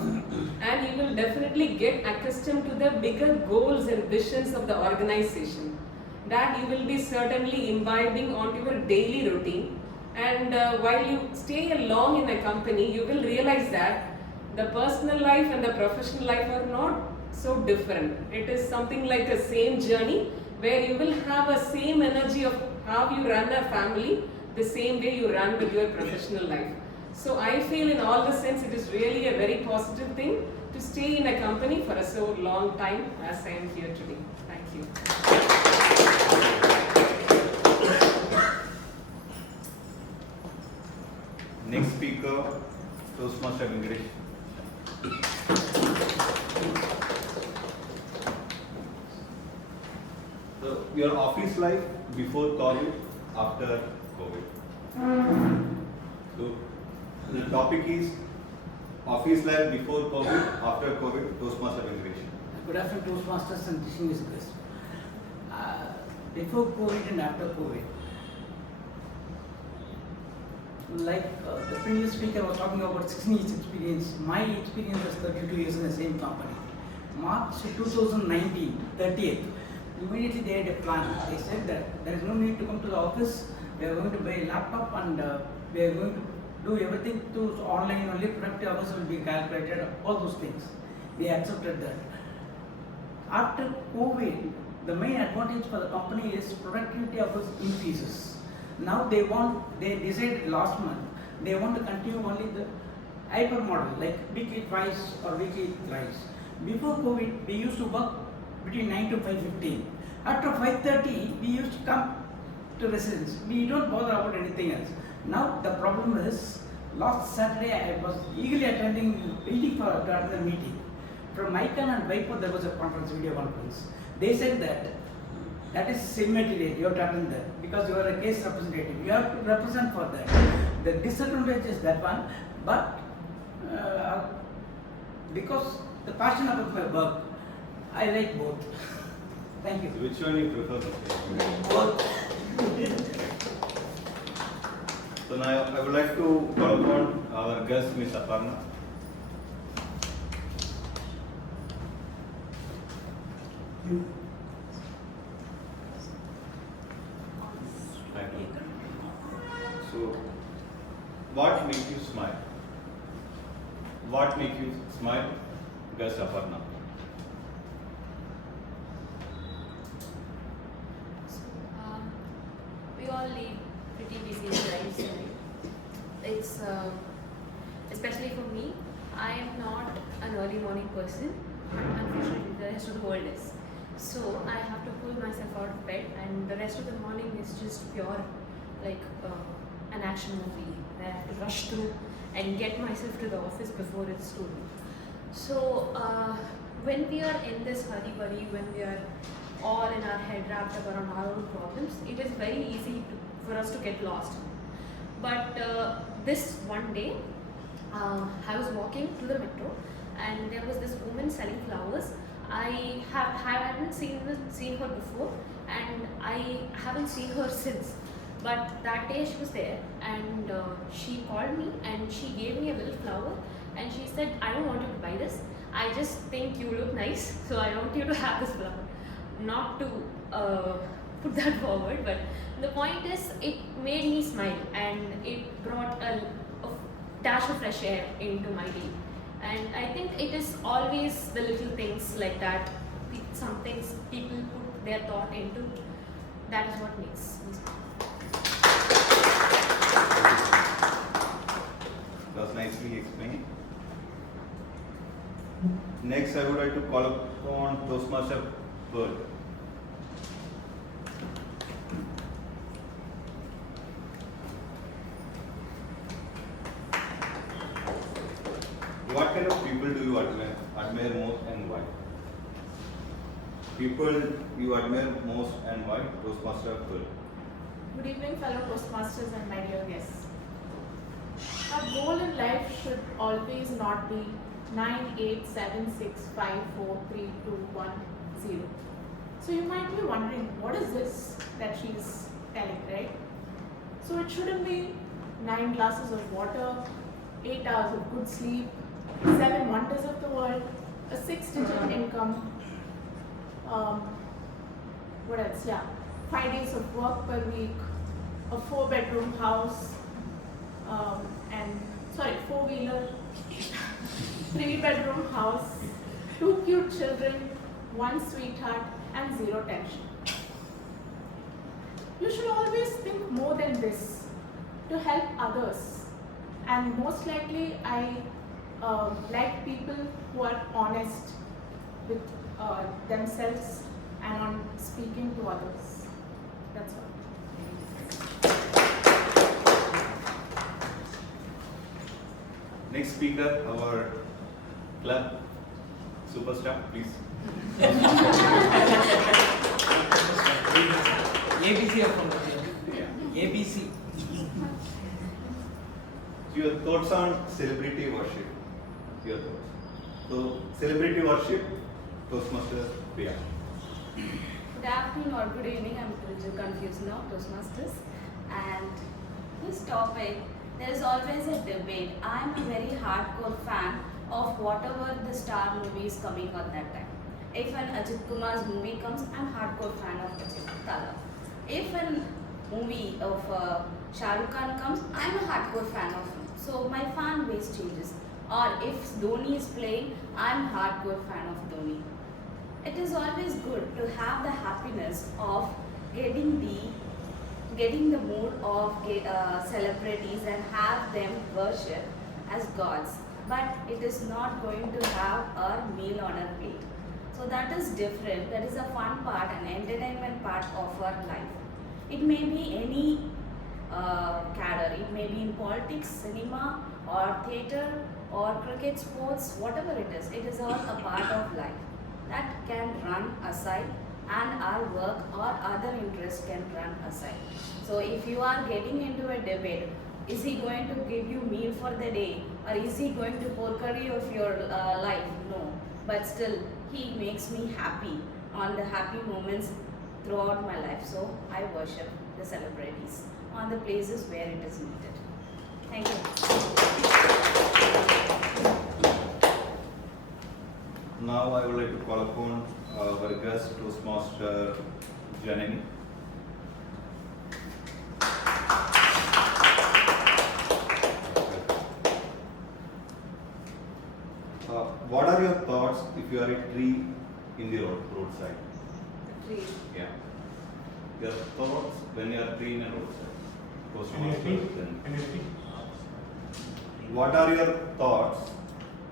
and you will definitely get accustomed to the bigger goals and visions of the organization, that you will be certainly imbibing onto your daily routine. And while you stay long in a company, you will realize that the personal life and the professional life are not so different. It is something like a same journey where you will have a same energy of how you run a family, the same way you run with your professional life. So I feel in all the sense it is really a very positive thing to stay in a company for a so long time as I am here today. Thank you. Next speaker, Toastmaster English. So your office life before COVID, after COVID. So the topic is office life before COVID, after COVID, Toastmaster English. Good afternoon, Toastmasters and distinguished guests. Before COVID and after COVID, like the previous speaker was talking about 16 years experience, my experience was 32 years in the same company. March 2019, 30th, immediately they had a plan. They said that there is no need to come to the office, we are going to buy a laptop and we are going to do everything through online, only productive hours will be calculated, all those things. We accepted that. After COVID, the main advantage for the company is productivity hours increases. Now they decided last month, they want to continue only the hyper model, like weekly twice or weekly thrice. Before COVID, we used to work between 9 to 5:15. After 5:30, we used to come to residence. We don't bother about anything else. Now the problem is, last Saturday I was eagerly waiting for the meeting. From Icon and Viper there was a conference, video conference. They said that is immaterial, you have to attend that because you are a case representative. You have to represent for that. The disadvantage is that one, but because the passion about my work, I like both. Thank you. Which one you prefer? Both. So now I would like to call upon our guest, Ms. Aparna. So, what makes you smile? What makes you smile, guest Aparna? We all lead pretty busy lives, right? It's especially for me, I am not an early morning person, but unfortunately the rest of the world is. So I have to pull myself out of bed, and the rest of the morning is just pure like an action movie where I have to rush through and get myself to the office before it's too late. So when we are in this hurry-burry, when we are all in our head wrapped up around our own problems, it is very easy for us to get lost. But this one day, I was walking to the metro and there was this woman selling flowers. I hadn't seen her before and I haven't seen her since. But that day she was there and she called me and she gave me a little flower and she said, I don't want you to buy this. I just think you look nice, so I want you to have this flower. Not to put that forward, but the point is it made me smile and it brought a dash of fresh air into my day. And I think it is always the little things like that, some things people put their thought into, that is what makes me smile. That was nicely explained. Next, I would like to call upon Toastmaster Bird. What kind of people do you admire most and why? People you admire most and why? Toastmaster Bird. Good evening, fellow Toastmasters and my dear guests. Our goal in life should always not be 987654321 So you might be wondering, what is this that she's telling, right? So it shouldn't be 9 glasses of water, 8 hours of good sleep, 7 wonders of the world, a 6-digit income, what else? Yeah, 5 days of work per week, a 4-bedroom house, 4-wheeler, 3-bedroom house, 2 cute children, 1 sweetheart, and 0 tension. You should always think more than this to help others, and most likely I like people who are honest with themselves and on speaking to others. That's all. Next speaker, our club superstar, please. ABC from ABC. Your thoughts on celebrity worship? Your thoughts. So, celebrity worship, Toastmaster Priya. Good afternoon or good evening, I'm a little confused now, Toastmasters. And this topic, there is always a debate. I'm a very hardcore fan of whatever the star movie is coming on that time. If an Ajit Kumar's movie comes, I'm a hardcore fan of Ajit Kala. If a movie of Shah Rukh Khan comes, I'm a hardcore fan of him. So my fan base changes. Or if Dhoni is playing, I'm a hardcore fan of Dhoni. It is always good to have the happiness of getting the mood of celebrities and have them worship as gods. But it is not going to have a meal on our plate. So that is different. That is a fun part and entertainment part of our life. It may be any cadre. It may be in politics, cinema, or theatre, or cricket, sports, whatever it is. It is all a part of life that can run aside, and our work or other interests can run aside. So if you are getting into a debate, is he going to give you meal for the day, or is he going to porkery of your life? No. But still, he makes me happy on the happy moments throughout my life. So I worship the celebrities on the places where it is needed. Thank you. Now I would like to call upon our guest Toastmaster Janani. What are your thoughts if you are a tree in the roadside? A tree. Yeah. Your thoughts when you are a tree in a roadside. What are your thoughts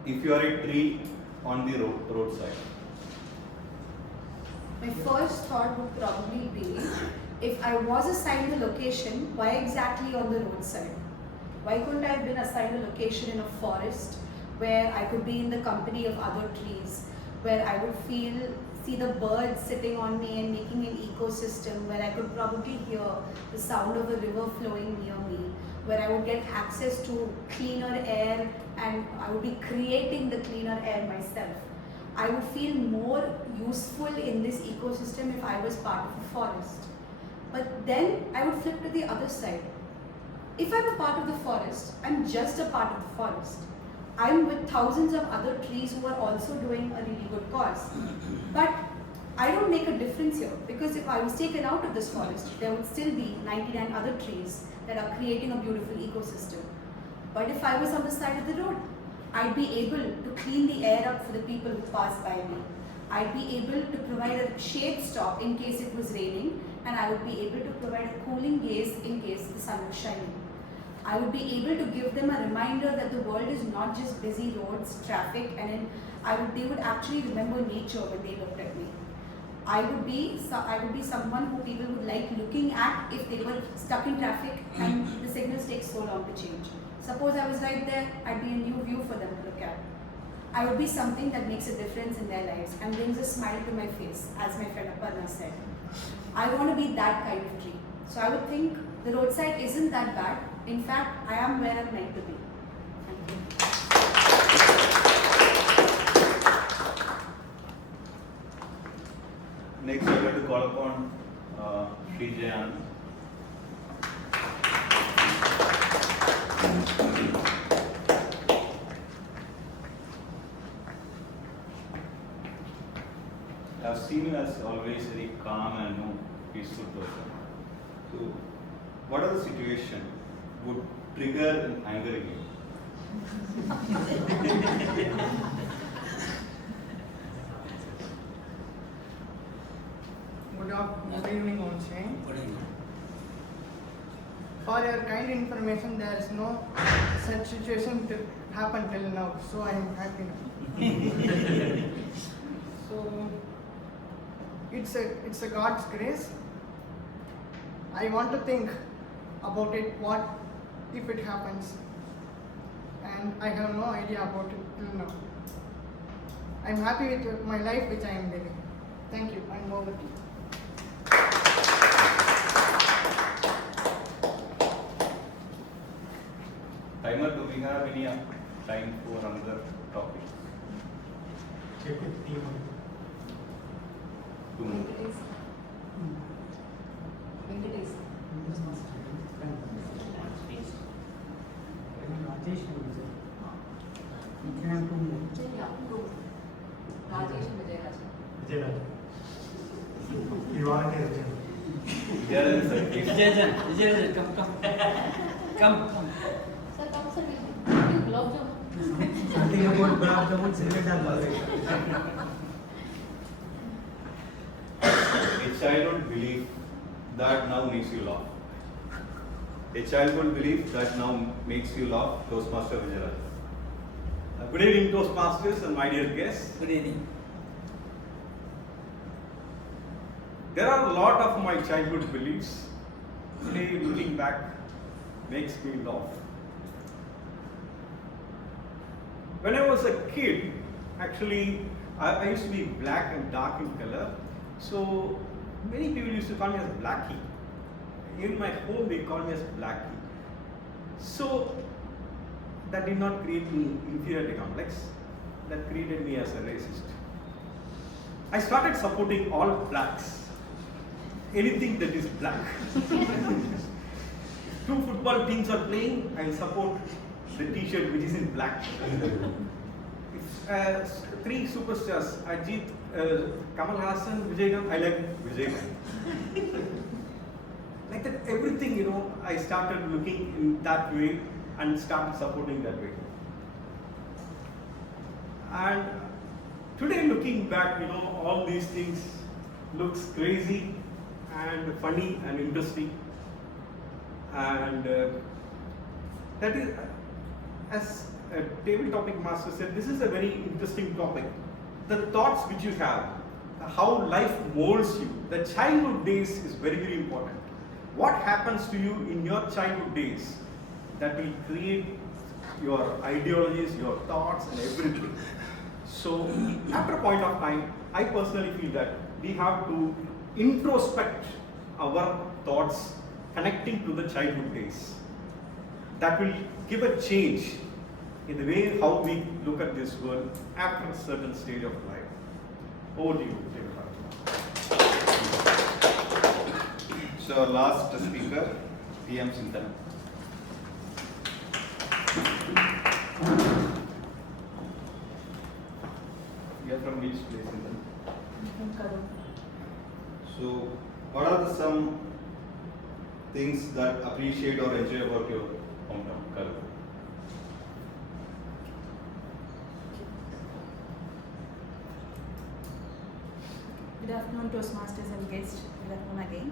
if you are a tree on the roadside? My first thought would probably be, if I was assigned a location, why exactly on the roadside? Why couldn't I have been assigned a location in a forest where I could be in the company of other trees, where I would see the birds sitting on me and making an ecosystem, where I could probably hear the sound of a river flowing near me, where I would get access to cleaner air and I would be creating the cleaner air myself. I would feel more useful in this ecosystem if I was part of a forest. But then I would flip to the other side. If I'm a part of the forest, I'm just a part of the forest. I'm with thousands of other trees who are also doing a really good cause. But I don't make a difference here, because if I was taken out of this forest, there would still be 99 other trees that are creating a beautiful ecosystem. But if I was on the side of the road, I'd be able to clean the air up for the people who pass by me. I'd be able to provide a shade stop in case it was raining, and I would be able to provide a cooling gaze in case the sun was shining. I would be able to give them a reminder that the world is not just busy roads, traffic, and they would actually remember nature when they looked at me. I would be someone who people would like looking at if they were stuck in traffic and the signals take so long to change. Suppose I was right there, I'd be a new view for them to look at. I would be something that makes a difference in their lives and brings a smile to my face, as my friend Aparna said. I want to be that kind of tree. So I would think the roadside isn't that bad. In fact, I am where I'm meant to be. Thank you. Next, I would like to call upon Sree Jai Anand. I've seen you as always very calm and peaceful person. So, what are the situation would trigger an anger in you? Good evening, Onchain. For your kind information, there is no such situation to happen till now, so I am happy now. So it's a God's grace. I want to think about it. What if it happens? And I have no idea about it till now. I am happy with my life which I am living. Thank you. I'm over to you. Timer, do we have any time for another topic? Check with TM. 2 more. Vijayarajan, come. Sir, come, sir. You love them. Something about gulab jamun, A childhood belief that now makes you laugh. A childhood belief that now makes you laugh, Toastmaster Vijayarajan. Good evening, Toastmasters and my dear guests. Good evening. There are a lot of my childhood beliefs. Today, looking back, makes me laugh. When I was a kid, actually, I used to be black and dark in color. So many people used to call me as Blackie. In my home, they called me as Blackie. So that did not create me inferiority complex. That created me as a racist. I started supporting all blacks. Anything that is black. Two football teams are playing, I support the t-shirt which is in black. If, 3 superstars, Ajit, Kamal Hassan, Vijayarajan, I like Vijayarajan. Like that, everything, I started looking in that way and started supporting that way. And today looking back, all these things looks crazy and funny and interesting. And that is, as a table topic master said, this is a very interesting topic. The thoughts which you have, how life molds you, the childhood days is very, very important. What happens to you in your childhood days, that will create your ideologies, your thoughts and everything. So after a point of time, I personally feel that we have to introspect our thoughts connecting to the childhood days. That will give a change in the way how we look at this world after a certain stage of life. Over to you, So last speaker, TM Sree. You are from which place in Tamil? So, what are some things that appreciate or enjoy about your hometown, Karur? Good afternoon, Toastmasters and guests. Good afternoon again.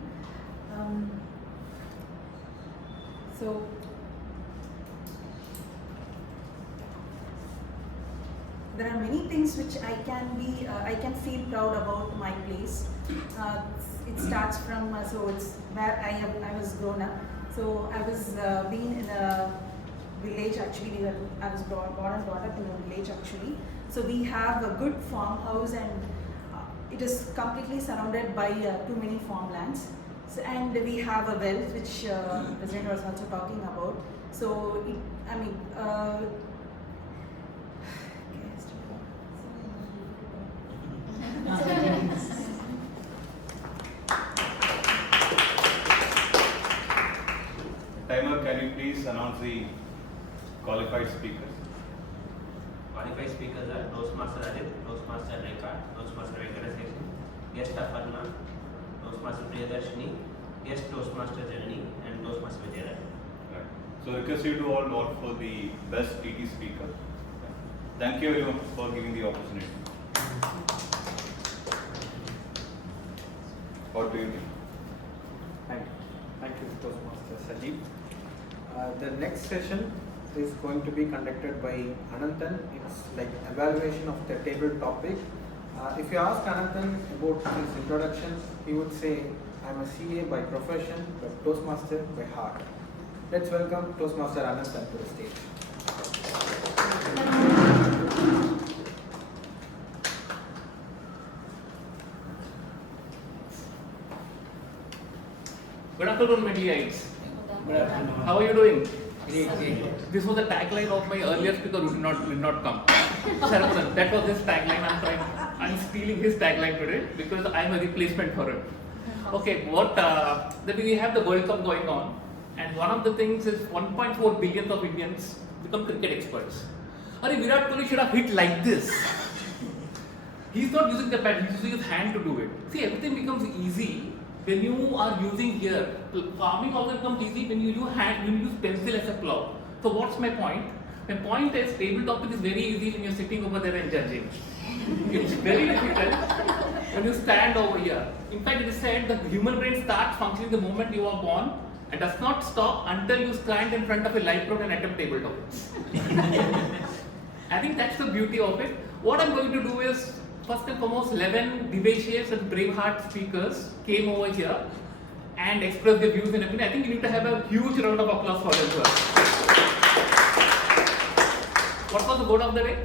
So, there are many things which I can feel proud about my place. It starts from so it's where I was grown up. So I was being in a village actually. I was born and brought up in a village actually. So we have a good farmhouse and it is completely surrounded by too many farmlands. So, and we have a well which President was also talking about. So can you please announce the qualified speakers? Qualified speakers are Toastmaster Ajit, Toastmaster Rekha, Toastmaster Venkateshan, Guest Aparna, Toastmaster Priyadarshini, Guest Toastmaster Janani, and Toastmaster Vijayarajan. Right. So request you to all vote for the best TT speaker. Thank you very much for giving the opportunity. What do you think? Thank you, Toastmaster Sajid. The next session is going to be conducted by Ananthan. It's like evaluation of the table topic. If you ask Ananthan about his introduction, he would say, I'm a CA by profession, but Toastmaster by heart. Let's welcome Toastmaster Ananthan to the stage. Good afternoon, Medleyites. How are you doing? Great. This was the tagline of my earlier speaker who did not come. Sharmugavel, that was his tagline. I'm stealing his tagline today because I'm a replacement for him. Okay, we have the World Cup going on, and one of the things is 1.4 billion of Indians become cricket experts. Virat Kohli should have hit like this. He's not using the bat, he's using his hand to do it. See, everything becomes easy when you are using here. Farming also becomes easy when you use pencil as a plow. So what's my point? My point is, table topic is very easy when you're sitting over there and judging. It's very difficult when you stand over here. In fact, it is said that the human brain starts functioning the moment you are born and does not stop until you stand in front of a live crowd and attempt table topics. I think that's the beauty of it. What I'm going to do is, first and foremost, 11 vivacious and braveheart speakers came over here and expressed their views and opinion. I think you need to have a huge round of applause for them first. What was the word of the day?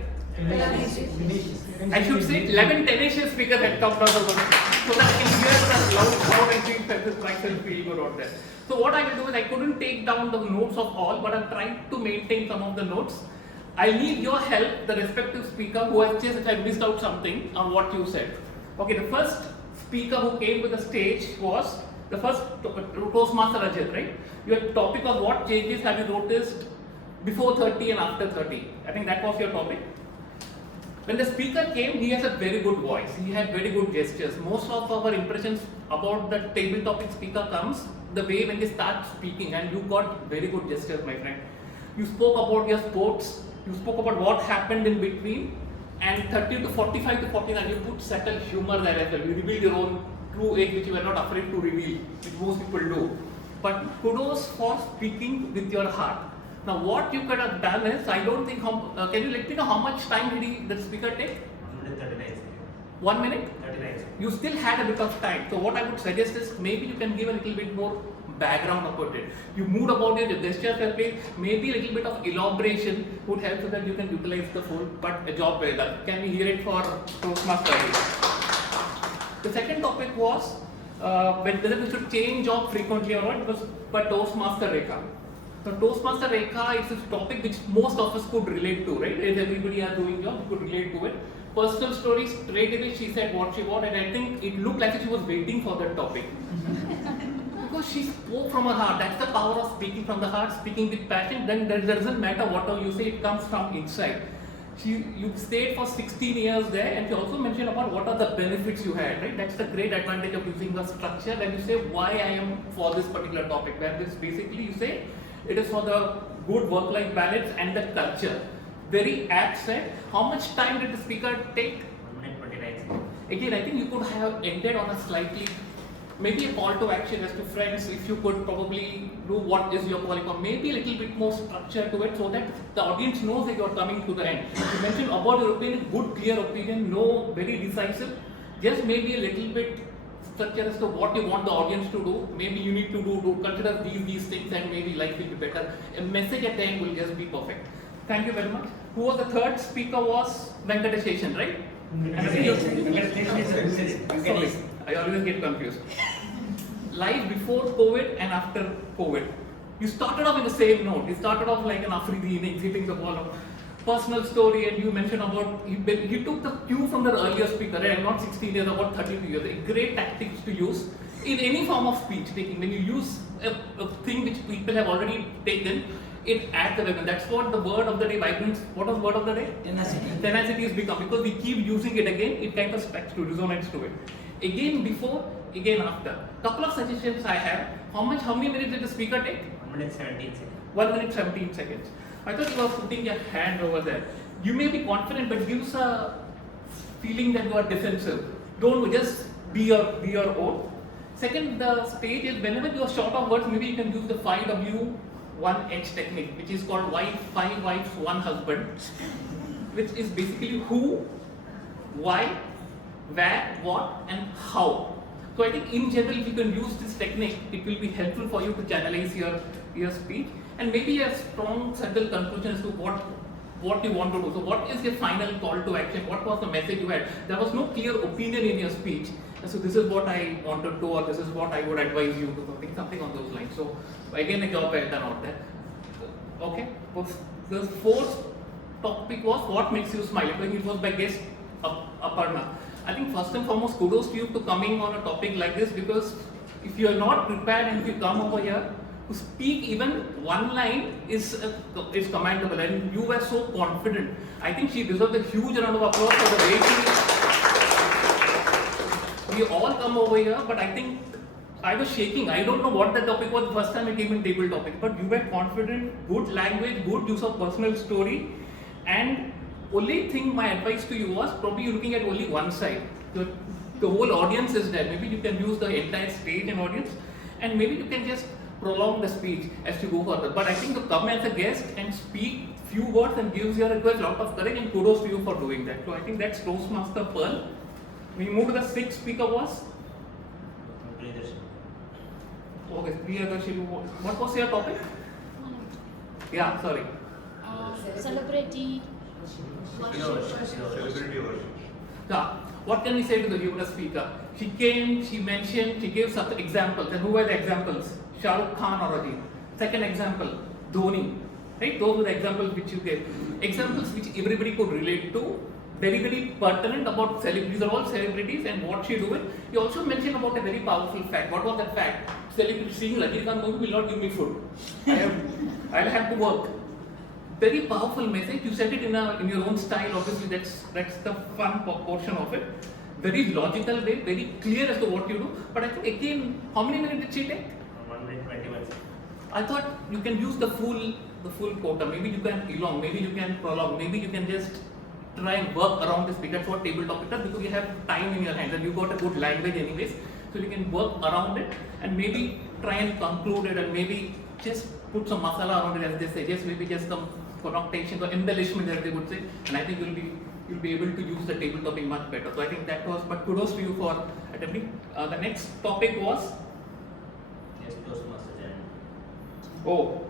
I should say 11 tenacious speakers had come down the word so that I can hear the loud and clean sentences myself feel good out there. So what I will do is, I couldn't take down the notes of all, but I'm trying to maintain some of the notes. I need your help, the respective speaker who has just, if I missed out something on what you said. Okay, the first speaker who came to the stage was the first Toastmaster Ajit, right? Your topic was what changes have you noticed before 30 and after 30. I think that was your topic. When the speaker came, he has a very good voice. He had very good gestures. Most of our impressions about the table topic speaker comes the way when they start speaking, and you got very good gestures, my friend. You spoke about your sports. You spoke about what happened in between, and 30 to 45 to 49, you put subtle humor there as well. You revealed your own true age, which you were not afraid to reveal, which most people do. But kudos for speaking with your heart. Now, what you could have done is, I don't think, can you let me know how much time did the speaker take? 1 minute? 39 seconds. You still had a bit of time. So what I would suggest is, maybe you can give a little bit more background about it. You moved about it, your gestures were played, maybe a little bit of elaboration would help so that you can utilize the full, but a job well done. Can we hear it for Toastmaster? The second topic was whether we should change job frequently or not. It was by Toastmaster Rekha. So Toastmaster Rekha is a topic which most of us could relate to, right? If everybody are doing job, you could relate to it. Personal story, straight away she said what she wanted, and I think it looked like she was waiting for that topic. Because she spoke from her heart. That's the power of speaking from the heart, speaking with passion. Then it doesn't matter what you say, it comes from inside. You stayed for 16 years there, and she also mentioned about what are the benefits you had, right? That's the great advantage of using the structure. When you say why I am for this particular topic, where this basically you say it is for the good work-life balance and the culture. Very apt said. How much time did the speaker take? 1 minute 29 seconds. Again, I think you could have ended on a slightly, maybe a call to action as to friends, if you could probably do what is your calling, or maybe a little bit more structure to it so that the audience knows that you are coming to the end. You mentioned about your opinion, good clear opinion, no very decisive, just maybe a little bit structure as to what you want the audience to do. Maybe you need to consider these things, and maybe life will be better. A message at the end will just be perfect. Thank you very much. Who was the third speaker? Was Venkateshan, right? Sorry, I always get confused. Life before COVID and after COVID. You started off in the same note. You started off like an Afridi exiting the ball of personal story, and you mentioned about he took the cue from the earlier speaker, right? I'm not 16 years, about 32 years. A great tactics to use in any form of speech taking. When you use a thing which people have already taken, it adds a weapon. That's what the word of the day, vibrance, what was the word of the day? Tenacity. Tenacity has become, because we keep using it again, it kind of sticks to, resonates to it. Again before, again after. Couple of suggestions I have. How many minutes did the speaker take? 1 minute 17 seconds. 1 minute 17 seconds. I thought you were putting your hand over there. You may be confident, but gives a feeling that you are defensive. Don't just be your own. Second, the stage is whenever you are short of words, maybe you can use the 5W 1H technique, which is called 5 wives, 1 husband, which is basically who, why, where, what, and how. So I think in general, if you can use this technique, it will be helpful for you to channelize your speech, and maybe a strong, subtle conclusion as to what you want to do. So what is your final call to action? What was the message you had? There was no clear opinion in your speech. So this is what I want to do, or this is what I would advise you to do. I think something on those lines. So again, a job well done out there. Okay. The fourth topic was what makes you smile. I think it was by guest Aparna. I think first and foremost, kudos to you to coming on a topic like this, because if you are not prepared and if you come over here to speak even one line is commendable, and you were so confident. I think she deserves a huge round of applause for the way we all come over here, but I think I was shaking. I don't know what the topic was the first time I came in table topic, but you were confident, good language, good use of personal story, and only thing my advice to you was probably you're looking at only one side. The whole audience is there. Maybe you can use the entire stage and audience, and maybe you can just prolong the speech as you go further. But I think to come as a guest and speak few words and gives your request a lot of courage, and kudos to you for doing that. So I think that's Toastmaster Pearl. We move to the sixth speaker was? Okay, Vijayarajan, what was your topic? Yeah, sorry. Celebrity. Yeah. What can we say to the humorous speaker? She came, she mentioned, she gave some examples. And who were the examples? Shah Rukh Khan already. Second example, Dhoni. Right? Those were the examples which you gave. Examples which everybody could relate to. Very, very pertinent about celebrities. These are all celebrities and what she doing. You also mentioned about a very powerful fact. What was that fact? Celebrity seeing Rajinikanth movie will not give me food. I'll have to work. Very powerful message. You said it in your own style. Obviously, that's the fun portion of it. Very logical way, very clear as to what you do. But I think again, how many minutes did she take? 1 minute 21 seconds. I thought you can use the full quota. Maybe you can elong. Maybe you can prolong. Maybe you can just try and work around this speech. That's what table topic does, because you have time in your hands and you got a good language anyways. So you can work around it and maybe try and conclude it, and maybe just put some masala around it, as they say. Just maybe just some connotation or embellishment, as they would say. And I think you'll be able to use the table topic much better. So I think that was. But kudos to you for attempting. The next topic was. Yes, Toastmaster. Oh.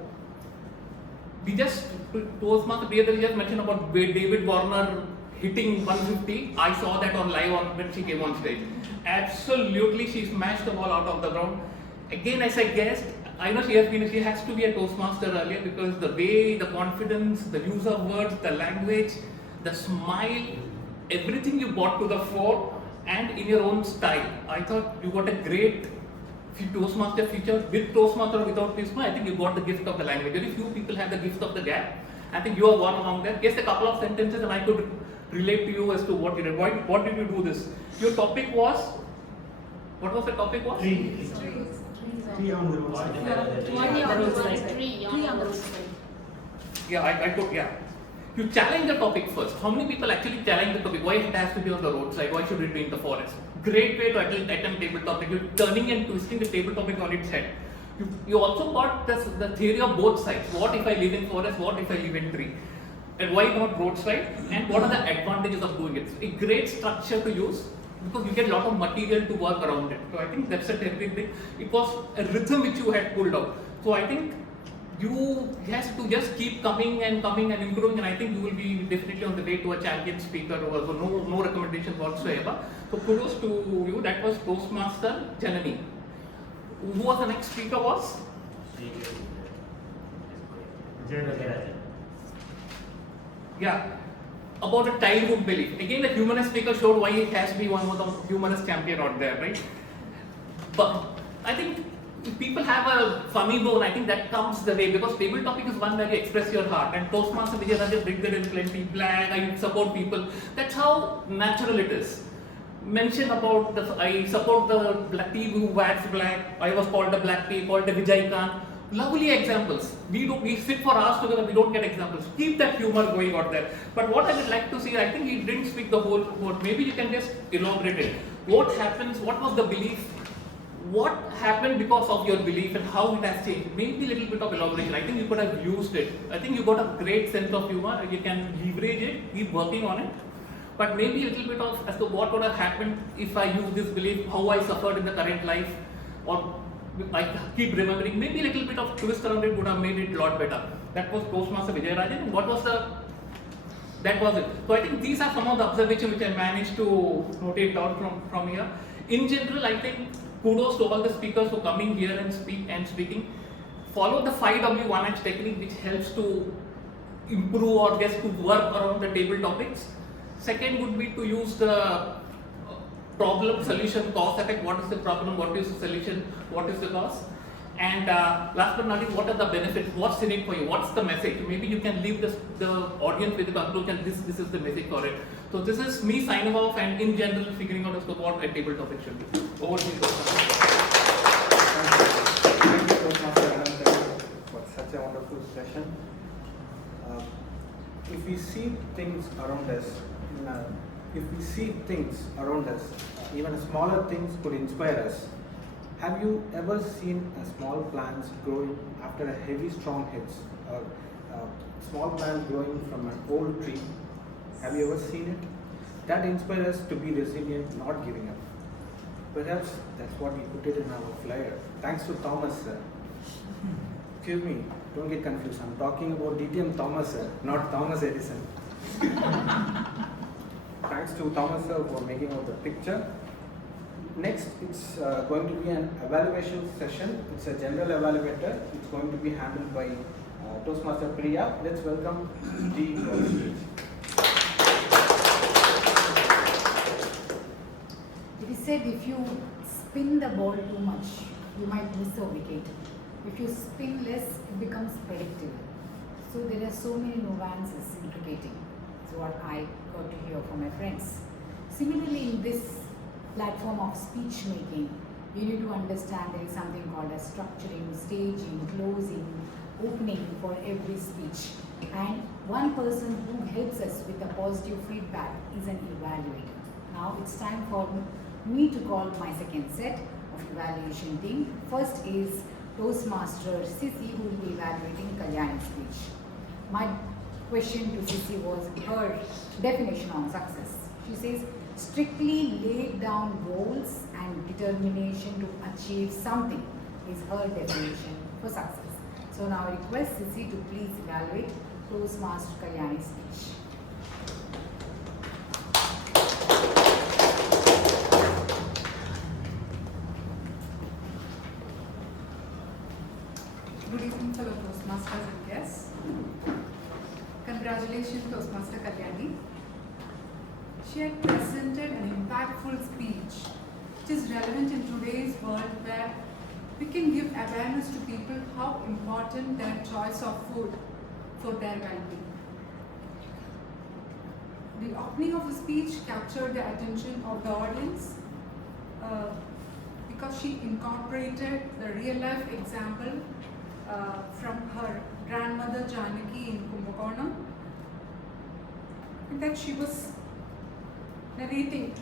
We just Toastmaster Vijayarajan just mentioned about David Warner hitting 150. I saw that on live when she came on stage. Absolutely, she smashed the ball out of the ground. Again, as I guessed, I know she has to be a Toastmaster earlier, because the way, the confidence, the use of words, the language, the smile, everything you brought to the fore, and in your own style. I thought you got a great Toastmaster feature with Toastmaster or without Toastmaster. I think you got the gift of the language. Very few people have the gift of the gap. I think you are one among them. Yes, a couple of sentences, and I could relate to you as to what you did. What did you do this? Your topic was. What was the topic was? Tree on the roadside. Tree on the roadside. Yeah, I could. Yeah. You challenge the topic first. How many people actually challenge the topic? Why it has to be on the roadside? Why should it be in the forest? Great way to attempt table topic. You're turning and twisting the table topic on its head. You also got the theory of both sides. What if I live in forest? What if I live in tree? And why not roadside? And what are the advantages of doing it? So a great structure to use, because you get a lot of material to work around it. So I think that's a terrific thing. It was a rhythm which you had pulled out. So I think you have to just keep coming and improving, and I think you will be definitely on the way to a champion speaker. So no recommendations whatsoever. So kudos to you. That was Toastmaster Janani. Who was the next speaker was? Vijayarajan. Yeah. About a childhood belief. Again, the humanist speaker showed why he has to be one of the humanist champion out there, right? But I think if people have a funny bone, I think that comes the way, because table topic is one where you express your heart, and Toastmaster Vijayarajan bring that in plenty, black, I support people. That's how natural it is. Mention about I support the black tea who wears black, I was called a black tea, called a Vijayarajan. Lovely examples. We sit for hours together, we don't get examples. Keep that humor going out there. But what I would like to see, I think he didn't speak the whole word. Maybe you can just elaborate it. What happens, what was the belief? What happened because of your belief and how it has changed? Maybe a little bit of elaboration. I think you could have used it. I think you got a great sense of humor. You can leverage it, keep working on it. But maybe a little bit of as to what would have happened if I use this belief, how I suffered in the current life, or I keep remembering. Maybe a little bit of twist around it would have made it a lot better. That was Toastmaster Vijayarajan. And what was that was it. So I think these are some of the observations which I managed to notate down from here. In general, I think kudos to all the speakers for coming here and speaking. Follow the 5W1H technique, which helps to improve or just to work around the table topics. Second would be to use the problem, solution, cause, effect. What is the problem? What is the solution? What is the cause? And last but not least, what are the benefits? What's in it for you? What's the message? Maybe you can leave the audience with the conclusion. This is the message for it. So this is me signing off, and in general figuring out as to what a table topic should be. Over to you, Thank you, Toastmaster Anand, for such a wonderful session. If we see things around us, even smaller things could inspire us. Have you ever seen a small plants growing after a heavy storm hits, or small plants growing from an old tree? Have you ever seen it? That inspires us to be resilient, not giving up. Perhaps that's what we put it in our flyer. Thanks to Thomas, sir. Excuse me, don't get confused. I'm talking about TM Thomas, sir, not Thomas Edison. Thanks to Thomas, sir, for making out the picture. Next, it's going to be an evaluation session. It's a general evaluator. It's going to be handled by Toastmaster Priya. Let's welcome G. Rohit. It is said if you spin the ball too much, you might miss a wicket. If you spin less, it becomes predictable. So there are so many nuances in cricketing. That's what I got to hear from my friends. Similarly, in this platform of speech making, you need to understand there is something called as structuring, staging, closing, opening for every speech. And one person who helps us with the positive feedback is an evaluator. Now it's time for me to call my second set of evaluation team. First is Toastmaster Cissy, who will be evaluating Kalyani's speech. My question to Cissy was her definition on success. She says, strictly laid down goals and determination to achieve something is her definition for success. So now I request Cissy to please evaluate Toastmaster Kalyani's speech. Good evening, fellow Toastmasters and guests. Congratulations, Toastmaster Kalyani. She had presented an impactful speech which is relevant in today's world, where we can give awareness to people how important their choice of food for their well-being. The opening of the speech captured the attention of the audience because she incorporated the real-life example from her grandmother Janaki in Kumbakonam, and that she was narrating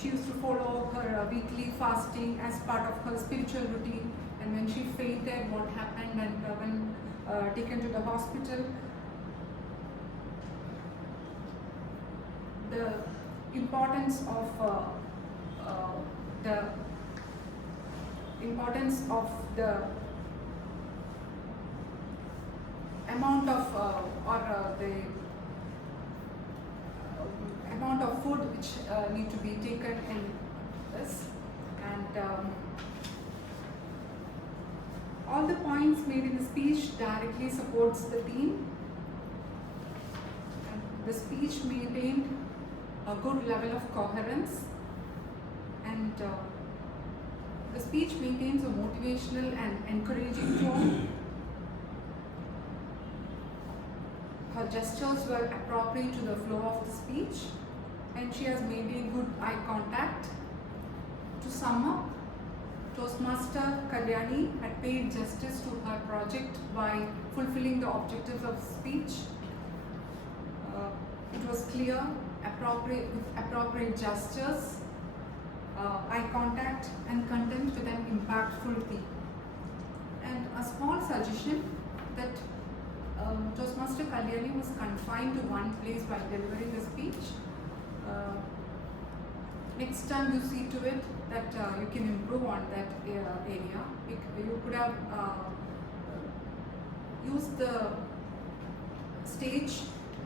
she used to follow her weekly fasting as part of her spiritual routine, and when she fainted, what happened, and when taken to the hospital, the importance the amount of food which need to be taken in this, and all the points made in the speech directly supports the theme. And the speech maintained a good level of coherence, and The speech maintains a motivational and encouraging tone. Her gestures were appropriate to the flow of the speech, and she has maintained good eye contact. To sum up, Toastmaster Kalyani had paid justice to her project by fulfilling the objectives of speech. It was clear, appropriate, with appropriate gestures, eye contact and content with an impactful theme. And a small suggestion that Toastmaster Kalyani was confined to one place while delivering the speech. Next time you see to it that you can improve on that area. You could have used the stage,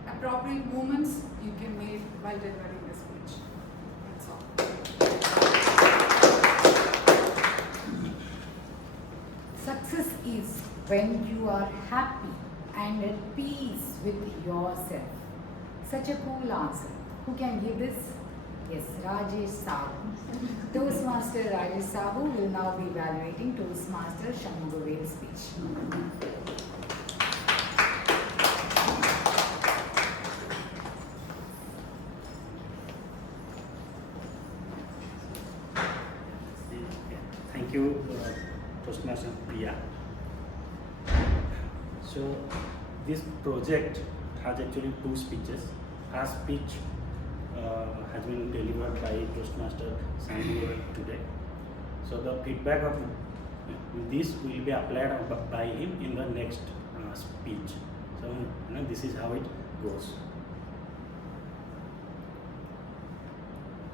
appropriate movements you can make while delivering the speech. That's all. Success is when you are happy and at peace with yourself. Such a cool answer. Who can give this? Yes, Rajesh Sahu. Toastmaster Rajesh Sahu will now be evaluating Toastmaster Shanmugavel's speech. Thank you, Toastmaster Priya. So, this project has actually two speeches. First speech has been delivered by Toastmaster Sree today. So, the feedback of this will be applied by him in the next speech. So, this is how it goes.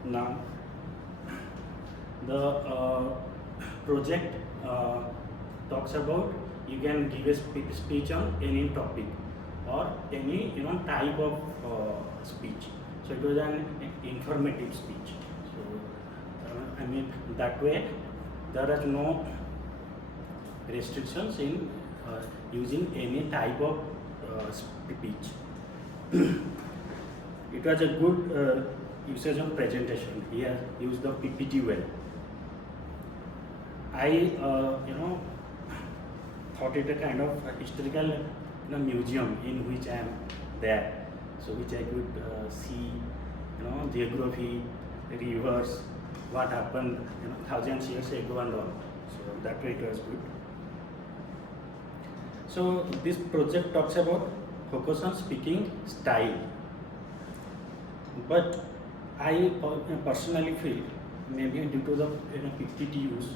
Now, the project talks about you can give a speech on any topic or any type of speech. So it was an informative speech. So I mean that way there are no restrictions in using any type of speech. It was a good usage of presentation. He has used the PPT well. I thought it a kind of a historical museum in which I am there, so which I could see geography, rivers, what happened thousands years ago and all. So that way it was good. So this project talks about focus on speaking style, but I personally feel maybe due to the PPT use,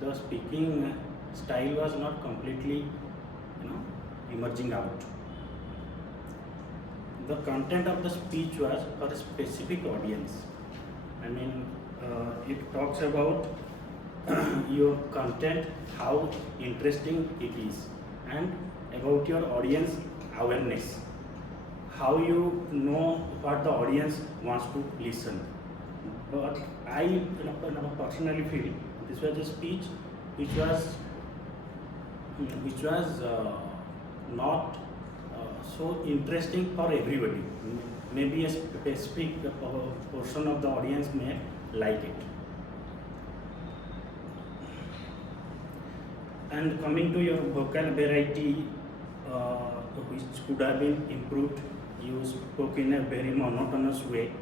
the speaking style was not completely emerging out. The content of the speech was for a specific audience. I mean, it talks about your content, how interesting it is, and about your audience awareness, how you know what the audience wants to listen. But I personally feel this was a speech which was not so interesting for everybody. Maybe a specific portion of the audience may like it. And coming to your vocal variety, which could have been improved, you spoke in a very monotonous way.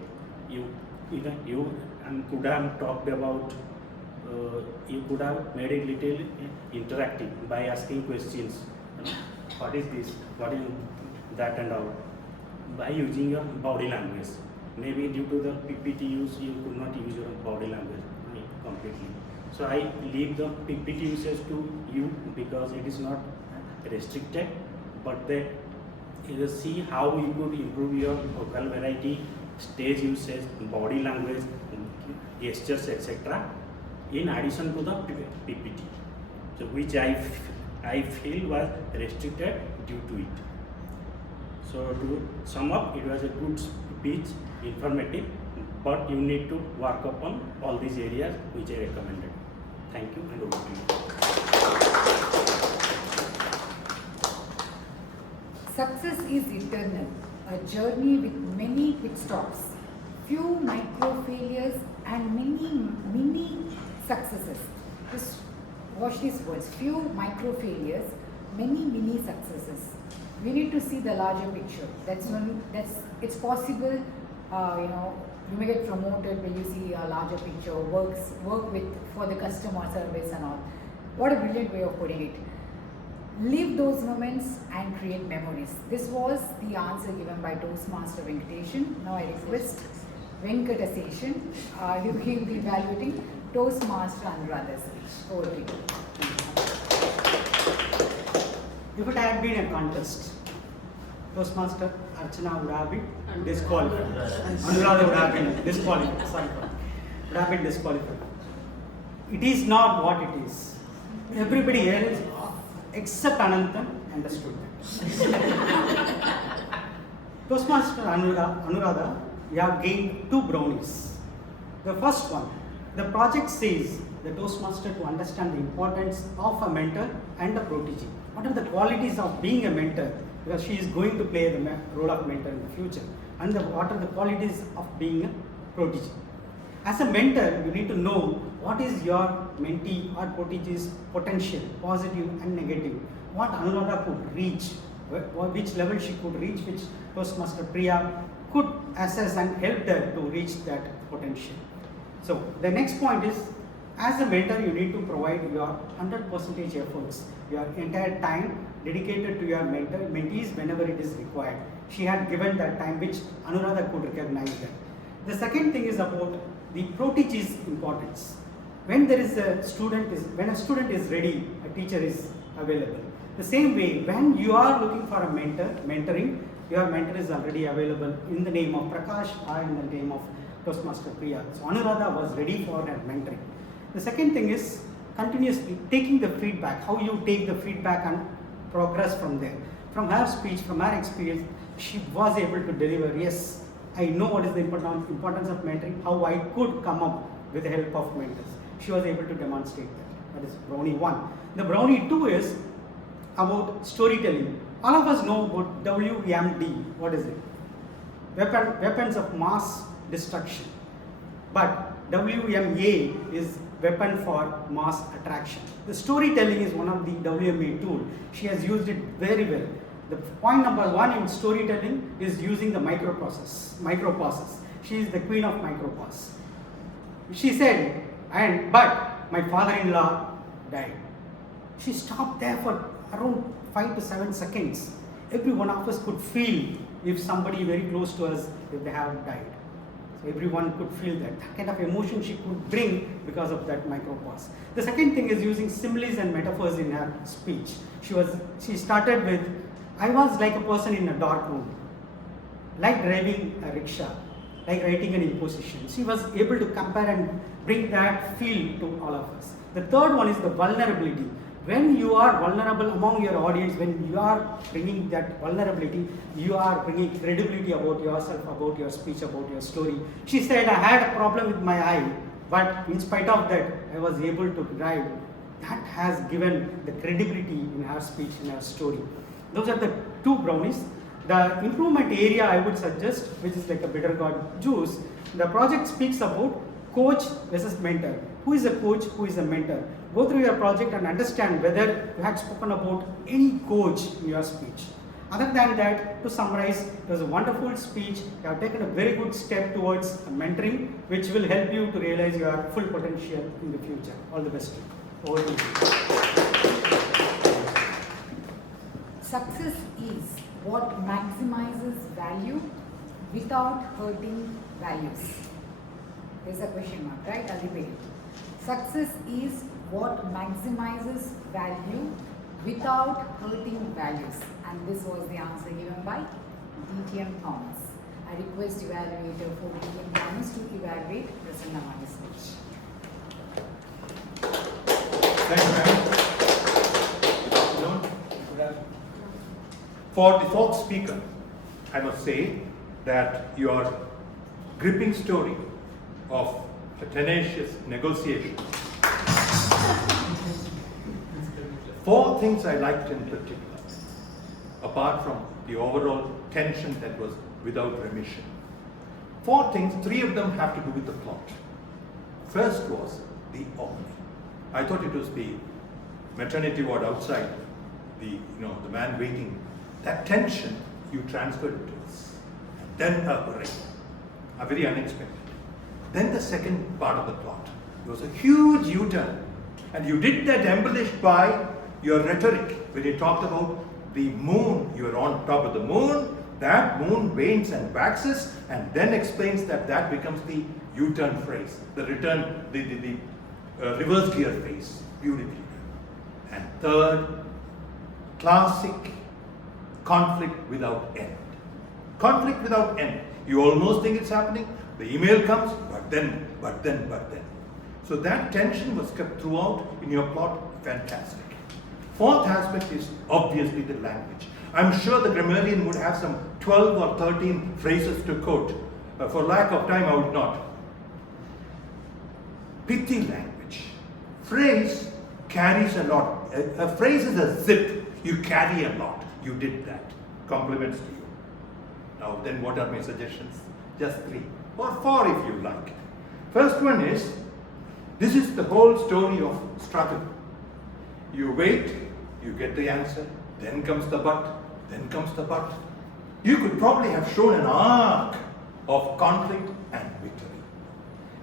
You could have talked about. You could have made it little interactive by asking questions. What is this? What is that and all? By using your body language. Maybe due to the PPT use, you could not use your body language completely. So I leave the PPT usage to you because it is not restricted, but they see how you could improve your vocal variety, stage usage, body language, gestures, etc. in addition to the PPT, so which I feel was restricted due to it. So to sum up, it was a good speech, informative, but you need to work upon all these areas which I recommended. Thank you and over to you. Success is eternal, a journey with many pit stops, few micro failures and many successes. Just watch these words. Few micro failures, many mini successes. We need to see the larger picture. It's possible. You may get promoted when you see a larger picture. Work for the customer service and all. What a brilliant way of putting it. Live those moments and create memories. This was the answer given by Toastmaster Venkateshan. Now I request Venkataseshan, who will be evaluating Toastmaster Anuradha's speech. Over to you. If it had been a contest, Toastmaster Archana would have been disqualified. Anuradha would have been disqualified. Sorry, would have been disqualified. It is not what it is. Everybody else except Ananthan understood that. Toastmaster Anuradha, we have gained 2 brownies. The first one, the project says the Toastmaster to understand the importance of a mentor and a protege. What are the qualities of being a mentor? Because she is going to play the role of mentor in the future. And what are the qualities of being a protege? As a mentor, you need to know what is your mentee or protege's potential, positive and negative. What Anuradha could reach, which level she could reach, which Toastmaster Priya could assess and help her to reach that potential. So the next point is, as a mentor, you need to provide your 100% efforts, your entire time dedicated to your mentees whenever it is required. She had given that time which Anuradha could recognize that. The second thing is about the protege's importance. When a student is ready, a teacher is available. The same way, when you are looking for a mentoring, your mentor is already available in the name of Prakash or in the name of Toastmaster Priya. So Anuradha was ready for her mentoring. The second thing is continuously taking the feedback, how you take the feedback and progress from there. From her speech, from her experience, she was able to deliver, yes, I know what is the importance of mentoring, how I could come up with the help of mentors. She was able to demonstrate that. That is brownie 1. The brownie 2 is about storytelling. All of us know about WMD. What is it? Weapons of mass destruction. But WMA is weapon for mass attraction. The storytelling is one of the WMA tool. She has used it very well. The point number 1 in storytelling is using the microprocess. She is the queen of microprocess. She said, but my father-in-law died. She stopped there for around 5 to 7 seconds. Every one of us could feel if somebody very close to us, if they have died. So everyone could feel that kind of emotion she could bring because of that micropause. The second thing is using similes and metaphors in her speech. She started with, I was like a person in a dark room, like driving a rickshaw, like writing an imposition. She was able to compare and bring that feel to all of us. The third one is the vulnerability. When you are vulnerable among your audience, when you are bringing that vulnerability, you are bringing credibility about yourself, about your speech, about your story. She said, I had a problem with my eye, but in spite of that, I was able to drive. That has given the credibility in her speech, in her story. Those are the 2 brownies. The improvement area I would suggest, which is like a bitter gourd juice, the project speaks about coach versus mentor. Who is a coach, who is a mentor? Go through your project and understand whether you had spoken about any coach in your speech. Other than that, to summarize, it was a wonderful speech. You have taken a very good step towards mentoring, which will help you to realize your full potential in the future. All the best. Over to you. Success is what maximizes value without hurting values. There's a question mark, right? I'll repeat it. Success is what maximizes value without hurting values. And this was the answer given by TM Thomas. I request Evaluator for TM Thomas to evaluate Prasanna Vani's speech. Thank you, ma'am. For the fourth speaker, I must say that your gripping story of a tenacious negotiation. 4 things I liked in particular, apart from the overall tension that was without remission. 4 things, 3 of them have to do with the plot. First was the opening. I thought it was the maternity ward outside, the man waiting. That tension, you transferred it to us. Then a hurry, a very unexpected. Then the second part of the plot. It was a huge U-turn. And you did that embellished by your rhetoric. When you talked about the moon, you are on top of the moon, that moon wanes and waxes, and then explains that becomes the U-turn phrase, the return, the reverse gear phrase, beautifully done. And third, classic conflict without end. Conflict without end. You almost think it's happening, the email comes, but then. So that tension was kept throughout in your plot, fantastic. Fourth aspect is obviously the language. I'm sure the grammarian would have some 12 or 13 phrases to quote. For lack of time, I would not. Pithy language. Phrase carries a lot. A phrase is a zip. You carry a lot. You did that. Compliments to you. Now then, what are my suggestions? Just 3 or 4 if you like. First one is, this is the whole story of struggle. You wait, you get the answer, then comes the but, then comes the but. You could probably have shown an arc of conflict and victory.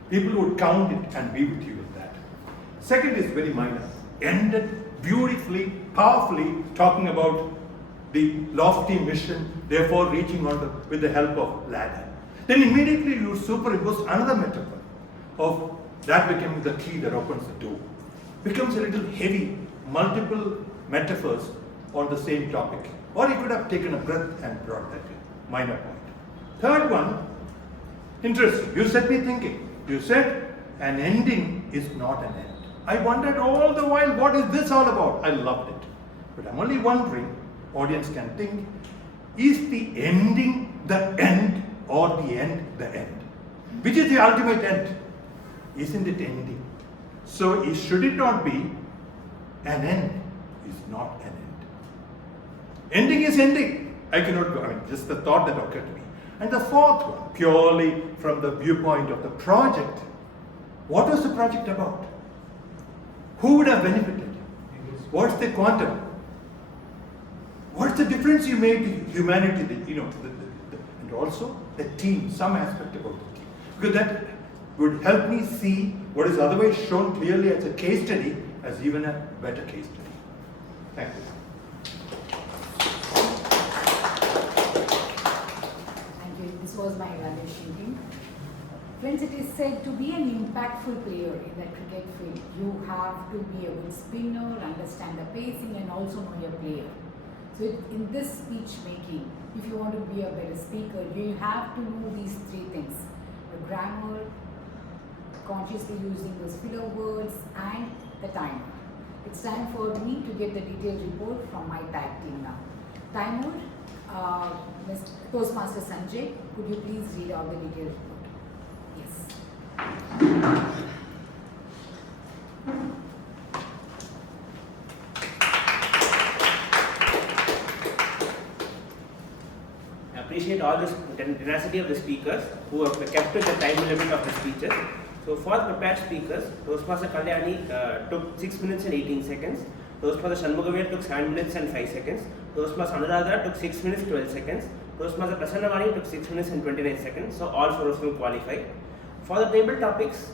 People would count it and be with you with that. Second is very minor. Ended beautifully, powerfully, talking about the lofty mission, therefore reaching on with the help of ladder. Then immediately you superimpose another metaphor of that becoming the key that opens the door. Becomes a little heavy, multiple metaphors on the same topic. Or you could have taken a breath and brought that in. Minor point. Third one, interesting. You set me thinking. You said an ending is not an end. I wondered all the while, what is this all about? I loved it. But I'm only wondering, audience can think, is the ending the end or the end the end? Which is the ultimate end? Isn't it ending? So should it not be an end is not an end. Ending is ending. I cannot go, just the thought that occurred to me. And the fourth one, purely from the viewpoint of the project. What was the project about? Who would have benefited? What's the quantum? What's the difference you made to humanity? And also the team, some aspect about the team. Because that would help me see what is otherwise shown clearly as a case study as even a better case study. Thank you. Thank you. This was my evaluation team. Friends, it is said to be an impactful player in the cricket field, you have to be a good spinner, understand the pacing, and also know your player. So in this speech making, if you want to be a better speaker, you have to know these 3 things: the grammar, consciously using those filler words, and the timer. It's time for me to get the detailed report from my tag team now. Timer, Mr. Toastmaster Sanjay, could you please read out the detailed report? Yes. I appreciate all this tenacity of the speakers who have kept to the time limit of the speeches. So for the prepared speakers, Toastmaster Kalyani took 6 minutes and 18 seconds. Toastmaster Shanmugavel took 7 minutes and 5 seconds. Toastmaster Anuradha took 6 minutes 12 seconds. Toastmaster Prasanna Vani took 6 minutes and 29 seconds. So all 4 of them qualify. For the table topics,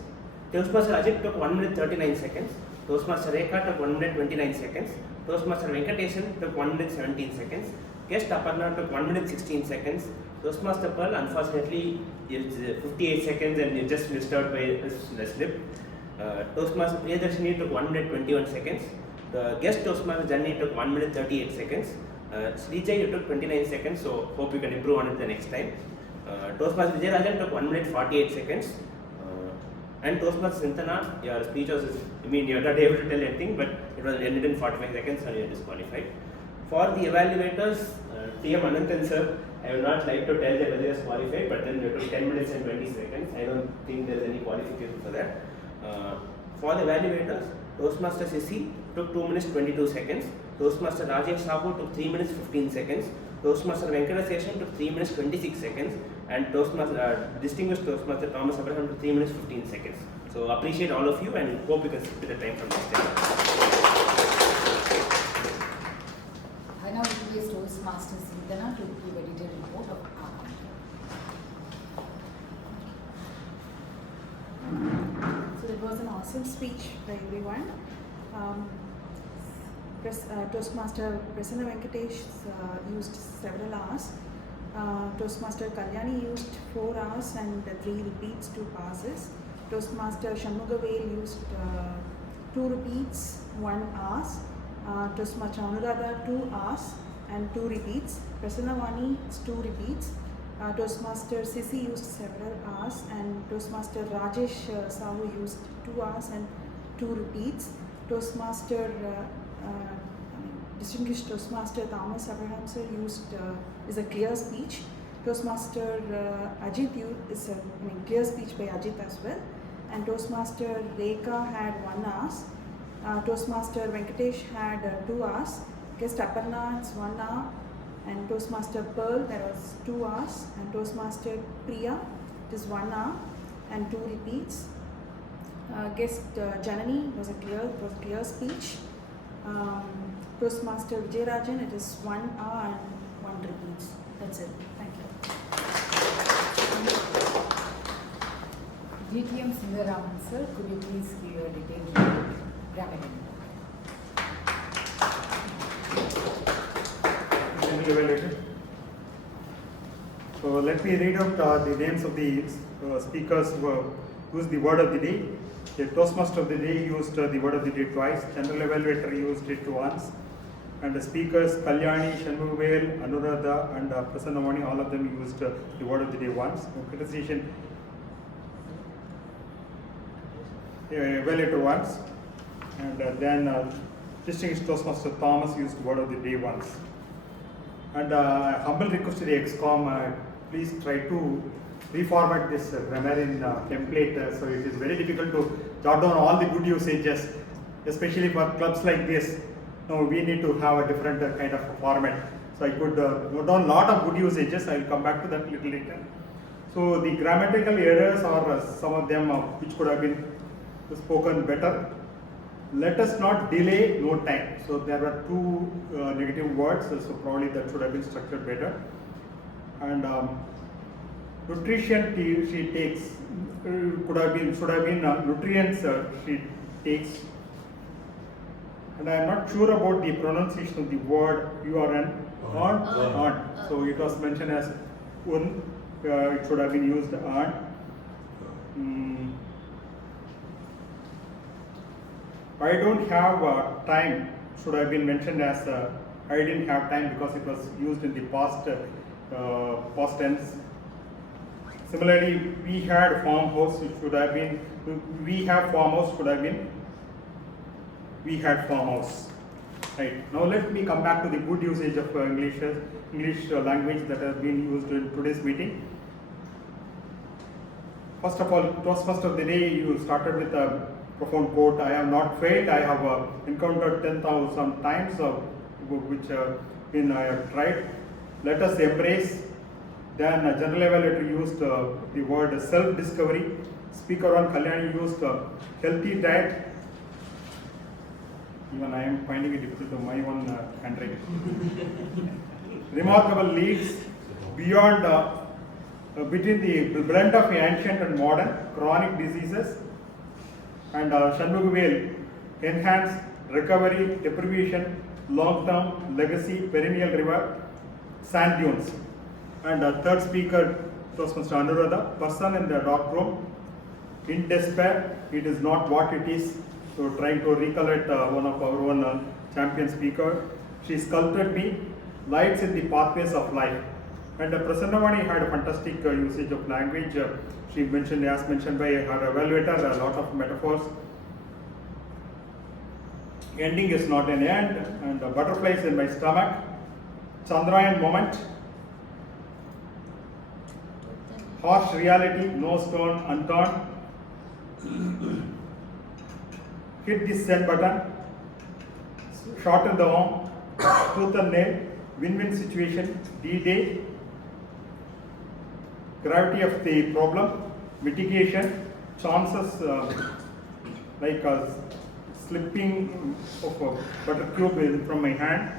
Toastmaster Ajit took 1 minute 39 seconds. Toastmaster Rekha took 1 minute 29 seconds. Toastmaster Venkatesan took 1 minute 17 seconds. Guest Aparna took 1 minute 16 seconds. Toastmaster Pearl, unfortunately, is 58 seconds and you just missed out by a slip. Toastmaster Priyadarshini took 1 minute 21 seconds. The guest Toastmaster Janni took 1 minute 38 seconds. Sree Jai, you took 29 seconds, so hope you can improve on it the next time. Toastmaster Vijayarajan took 1 minute 48 seconds. And Toastmaster Sintana, your speech was, you're not able to tell anything, but it was ended in 45 seconds and you're disqualified. For the evaluators, TM Anand sir, I would not like to tell them whether he was qualified, but then you took 10 minutes and 20 seconds. I don't think there is any qualification for that. For the evaluators, Toastmaster Cissy took 2 minutes 22 seconds. Toastmaster Rajesh Sabu took 3 minutes 15 seconds. Toastmaster Venkatesan took 3 minutes 26 seconds. And Toastmaster, distinguished Toastmaster Thomas Abraham took 3 minutes 15 seconds. So So appreciate all of you and hope you can stick to the time from next time. I now request Toastmaster Sindhana to give a detailed report of our So it was an awesome speech by everyone. Toastmaster Prasanna Venkatesh used several hours. Toastmaster Kalyani used 4 hours and 3 repeats, 2 passes. Toastmaster Shanmugavel used 2 repeats, 1 hour. Toastmaster Anuradha 2 hours and 2 repeats. Prasanna Vani 2 repeats. Toastmaster Cisy used several hours and Toastmaster Rajesh Sahu used 2 hours and 2 repeats. Toastmaster Distinguished Toastmaster Thomas Abraham sir used is a clear speech. Toastmaster Ajit is a clear speech by Ajit as well. And Toastmaster Rekha had 1 hour. Toastmaster Venkatesh had 2 hours. Guest Aparna it's 1 hour. And Toastmaster Pearl there was 2 hours. And Toastmaster Priya it is 1 hour and 2 repeats. Guest Janani was a clear speech. Toastmaster Vijayarajan it is 1 hour and 1 repeats. That's it. Thank you. TM Sundararaman sir, could you please give a detailed report? Grammarian. Evaluator. So let me read out the names of the speakers who used the word of the day. The Toastmaster of the day used the word of the day twice. General Evaluator used it once. And the speakers Kalyani, Shanmugavel, Anuradha and Prasanna Vani, all of them used the word of the day once. Criticization Evaluator once. And then Distinguished Toastmaster Thomas used word of the day once. And humble request to the XCOM, please try to reformat this Grammarian template. So it is very difficult to jot down all the good usages, especially for clubs like this. Now we need to have a different kind of format. So I could note down a lot of good usages. I will come back to that little later. So the grammatical errors or some of them which could have been spoken better. Let us not delay no time. So there were 2 negative words, so probably that should have been structured better. And nutrition she takes should have been nutrients she takes. And I am not sure about the pronunciation of the word on. So it was mentioned as un. It should have been used on. I don't have time should have been mentioned as I didn't have time because it was used in the past tense. Similarly, we had farmhouse, it should have been we have farmhouse, should have been we had farmhouse. Right. Now let me come back to the good usage of English language that has been used in today's meeting. First of all, Toastmaster of the day, you started with a profound quote, I have not failed, I have encountered 10,000 times which I have tried. Let us embrace. Then General Evaluator used the word self-discovery. Speaker on Kalyani used healthy diet. Even I am finding it difficult to my own handwriting. Remarkable leads beyond between the blend of ancient and modern chronic diseases. And Shanmugavel enhance recovery, deprivation, long-term legacy, perennial river, sand dunes. And third speaker, Toastmaster Anuradha, person in the dark room, in despair, it is not what it is. So trying to recollect one of our own champion speaker. She sculpted me, lights in the pathways of life. And Prasanna Vani had a fantastic usage of language. She mentioned, as mentioned by her evaluator, a lot of metaphors. Ending is not an end, and butterflies in my stomach. Chandrayan moment. Harsh reality, no stone unturned. Hit the send button. Shot in the arm. Tooth and nail. Win-win situation. D-Day. Gravity of the problem, mitigation, chances like slipping of a butter cube from my hand,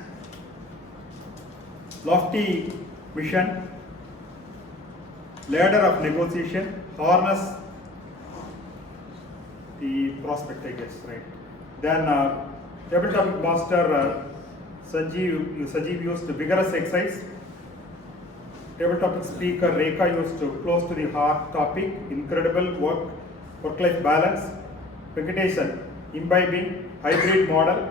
lofty vision, ladder of negotiation, harness the prospect, I guess, right? Then table topic master Sanjeev used vigorous exercise. Table topic speaker Rekha used to close to the heart topic, incredible work-life balance. Vegetation, imbibing, hybrid model.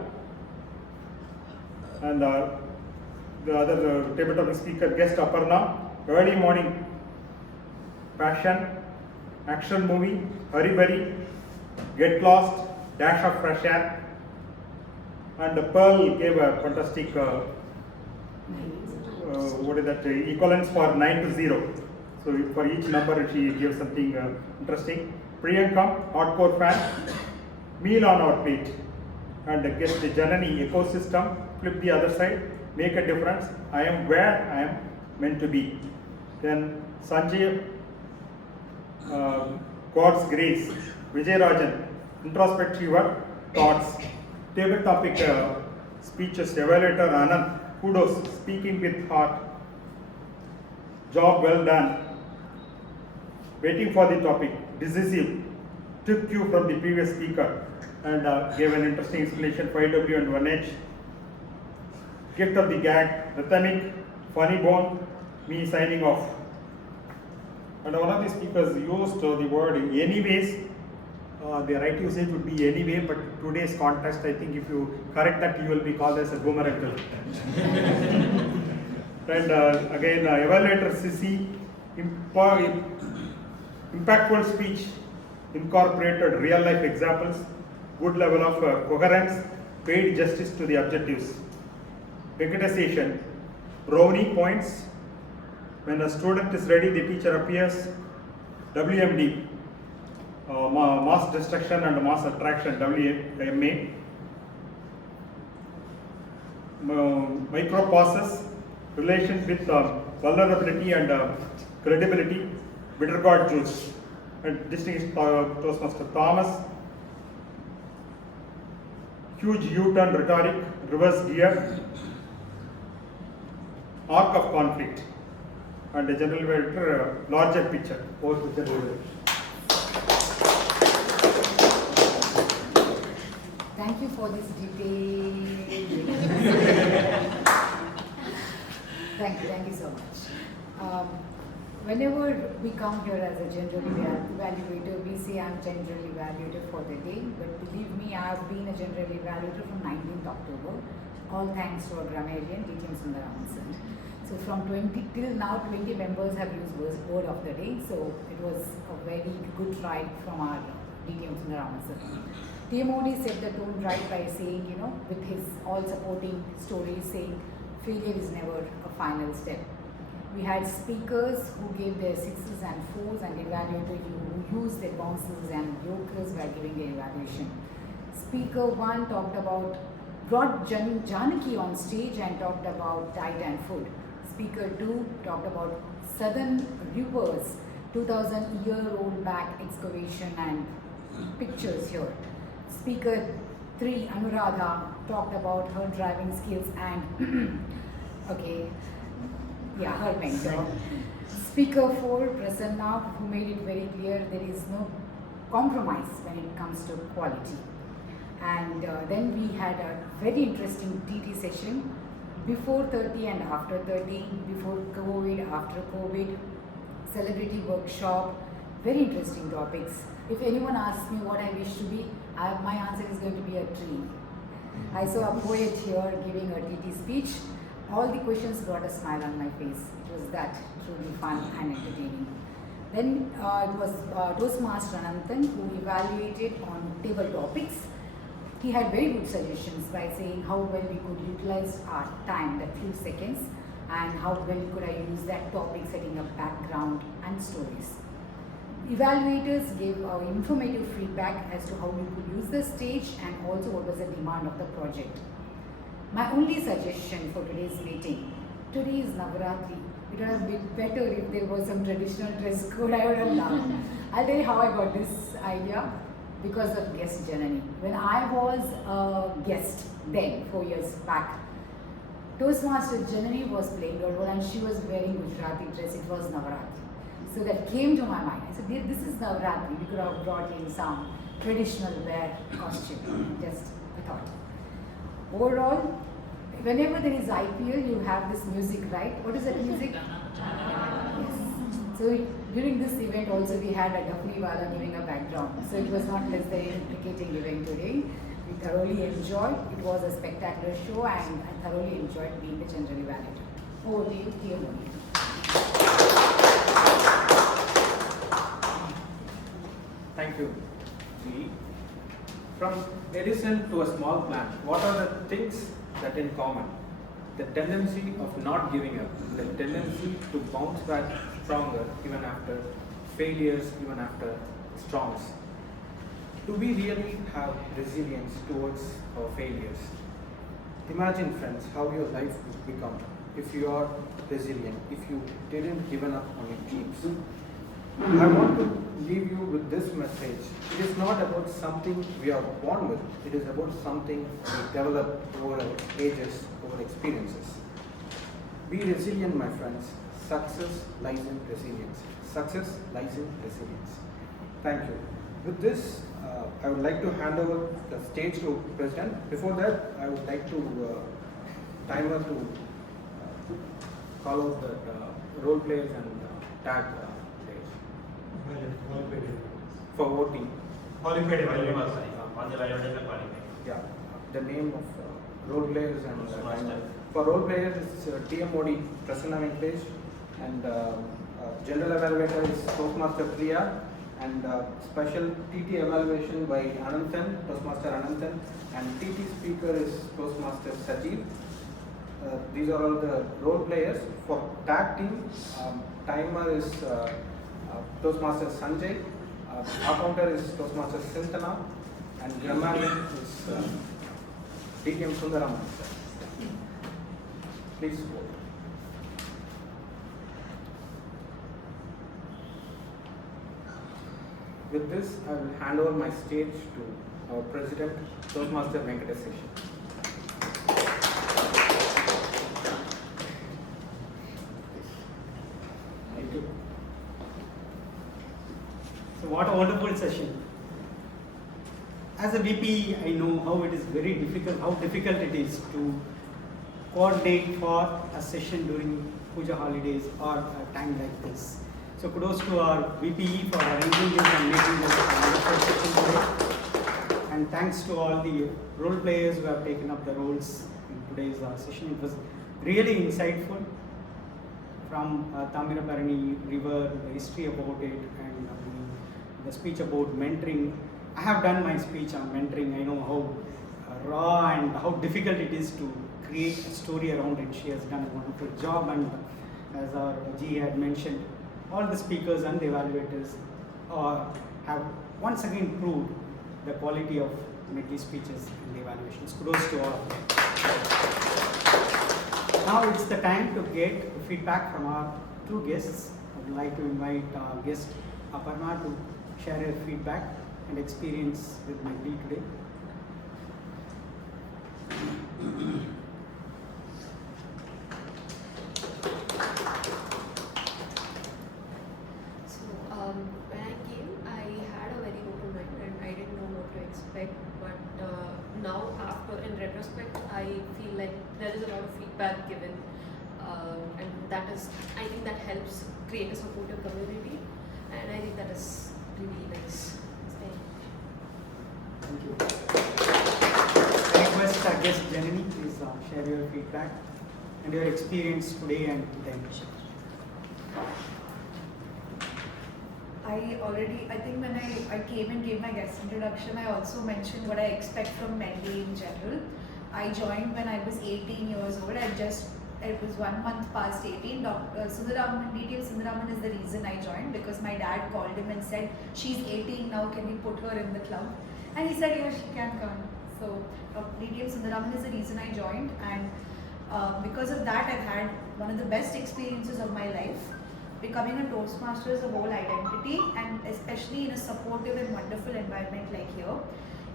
And the other table topic speaker guest Aparna, early morning passion, action movie, hurry burry, get lost, dash of fresh air. And Pearl gave a fantastic equivalence for 9 to 0. So for each number she gives something interesting. Priyanka, hardcore fan, meal on our plate. And guest Janani, ecosystem, flip the other side, make a difference. I am where I am meant to be. Then Sanjay, God's grace. Vijayarajan, introspective thoughts. Table topic speeches, Evaluator Anand, kudos, speaking with heart. Job well done. Waiting for the topic, decisive. Took cue from the previous speaker and gave an interesting explanation, 5W and 1H. Gift of the gag, rhythmic, funny bone, me signing off. And one of the speakers used the word anyways. The right usage would be anyway, but today's context, I think if you correct that, you will be called as a boomerang. And again, Evaluator Cisy, impactful speech, incorporated real life examples, good level of coherence, paid justice to the objectives. Vegetation, brownie points. When a student is ready, the teacher appears. WMD, mass destruction and mass attraction, WMA. Micro passes, relations with vulnerability and credibility, bitter gourd juice. And distinguished Toastmaster Thomas, huge U-turn rhetoric, reverse gear, arc of conflict, and the general evaluator, larger picture, both the general evaluator. Thank you for this detail. Thank you so much. Whenever we come here as a general evaluator, we say I'm general evaluator for the day, but believe me, I've been a general evaluator from 19th October, all thanks to our Grammarian, TM Sundararaman. So from 20 till now, 20 members have used word of the day, so it was a very good try from our TM Sundararaman. TMOD set the tone right by saying, with his all supporting stories saying, failure is never a final step. We had speakers who gave their 6s and 4s and evaluators who used their bounces and jokers while giving their evaluation. Speaker 1 talked about, brought Janaki on stage and talked about diet and food. Speaker 2 talked about Southern Reapers, 2000-year-old back excavation and pictures here. Speaker 3, Anuradha, talked about her driving skills and her mentor. Speaker 4, Prasanna, who made it very clear there is no compromise when it comes to quality. And then we had a very interesting TT session, before 30 and after 30, before COVID, after COVID, celebrity workshop, very interesting topics. If anyone asks me what I wish to be, my answer is going to be a tree. I saw a poet here giving a TT speech. All the questions brought a smile on my face. It was that truly fun and entertaining. Then it was Toastmaster Ananthan who evaluated on table topics. He had very good suggestions by saying how well we could utilize our time, that few seconds, and how well could I use that topic, setting up background and stories. Evaluators gave informative feedback as to how we could use the stage and also what was the demand of the project. My only suggestion for today's meeting, today is Navaratri. It would have been better if there was some traditional dress code. I would have loved. I'll tell you how I got this idea. Because of guest Janani. When I was a guest then, 4 years back, Toastmaster Janani was playing her role and she was wearing Gujarati dress. It was Navaratri. So that came to my mind. I said, this is Navaratri. We could have brought in some traditional wear costume. Just a thought. Overall, whenever there is IPL, you have this music, right? What is that music? Yes. So during this event also we had a Daphne Wala giving a background. So it was not less than a cricketing event today. We thoroughly enjoyed. It was a spectacular show and I thoroughly enjoyed being the general evaluator. Over to you, TM. Thank you, G. From Edison to a small plant, what are the things that in common? The tendency of not giving up, the tendency to bounce back stronger even after failures, even after storms. Do we really have resilience towards our failures? Imagine, friends, how your life would become if you are resilient, if you didn't give up on your dreams. I want to leave you with this message. It is not about something we are born with. It is about something we develop over our ages, over experiences. Be resilient, my friends. Success lies in resilience. Success lies in resilience. Thank you. With this, I would like to hand over the stage to President. Before that, I would like to timer to call out the role players and tag players. For voting. Qualified evaluators. On the evaluators are qualified. Yeah. The name of role players and timer. For role players, it's TMOD Prasanna Vani, and general evaluator is Toastmaster Priya, and special TT evaluation by Ananthan, Toastmaster Ananthan, and TT speaker is Toastmaster Sajeev. These are all the role players. For tag team, timer is Toastmaster Sanjay, accounter is Toastmaster Sintana, and grammarian is TM Sundararaman. Please vote. With this, I will hand over my stage to our President, Toastmaster Venkatesh. Thank you. So what a wonderful session. As a VP, I know how it is very difficult, how difficult it is to coordinate for a session during Puja holidays or a time like this. So kudos to our VPE for arranging this and making this a wonderful session today. And thanks to all the role players who have taken up the roles in today's session. It was really insightful, from Tamirabarani River, the history about it, and the speech about mentoring. I have done my speech on mentoring. I know how raw and how difficult it is to create a story around it. She has done a wonderful job, and as our G had mentioned, all the speakers and the evaluators have once again proved the quality of Medley speeches and the evaluations. Kudos to all of them. Now it's the time to get feedback from our two guests. I would like to invite our guest Aparna to share her feedback and experience with Medley today. When I came, I had a very open mind and I didn't know what to expect. But now, in retrospect, I feel like there is a lot of feedback given, and that is, I think that helps create a supportive community, and I think that is really nice. Thank you. I request our guest Janani, please share your feedback and your experience today and then. I think when I came and gave my guest introduction, I also mentioned what I expect from Medley in general. I joined when I was 18 years old. It was 1 month past 18. Sundararaman, TM Sundararaman is the reason I joined, because my dad called him and said, she's 18 now, can we put her in the club? And he said, yeah, she can come. So TM Sundararaman is the reason I joined, and Because of that, I've had one of the best experiences of my life. Becoming a Toastmaster is a whole identity, and especially in a supportive and wonderful environment like here.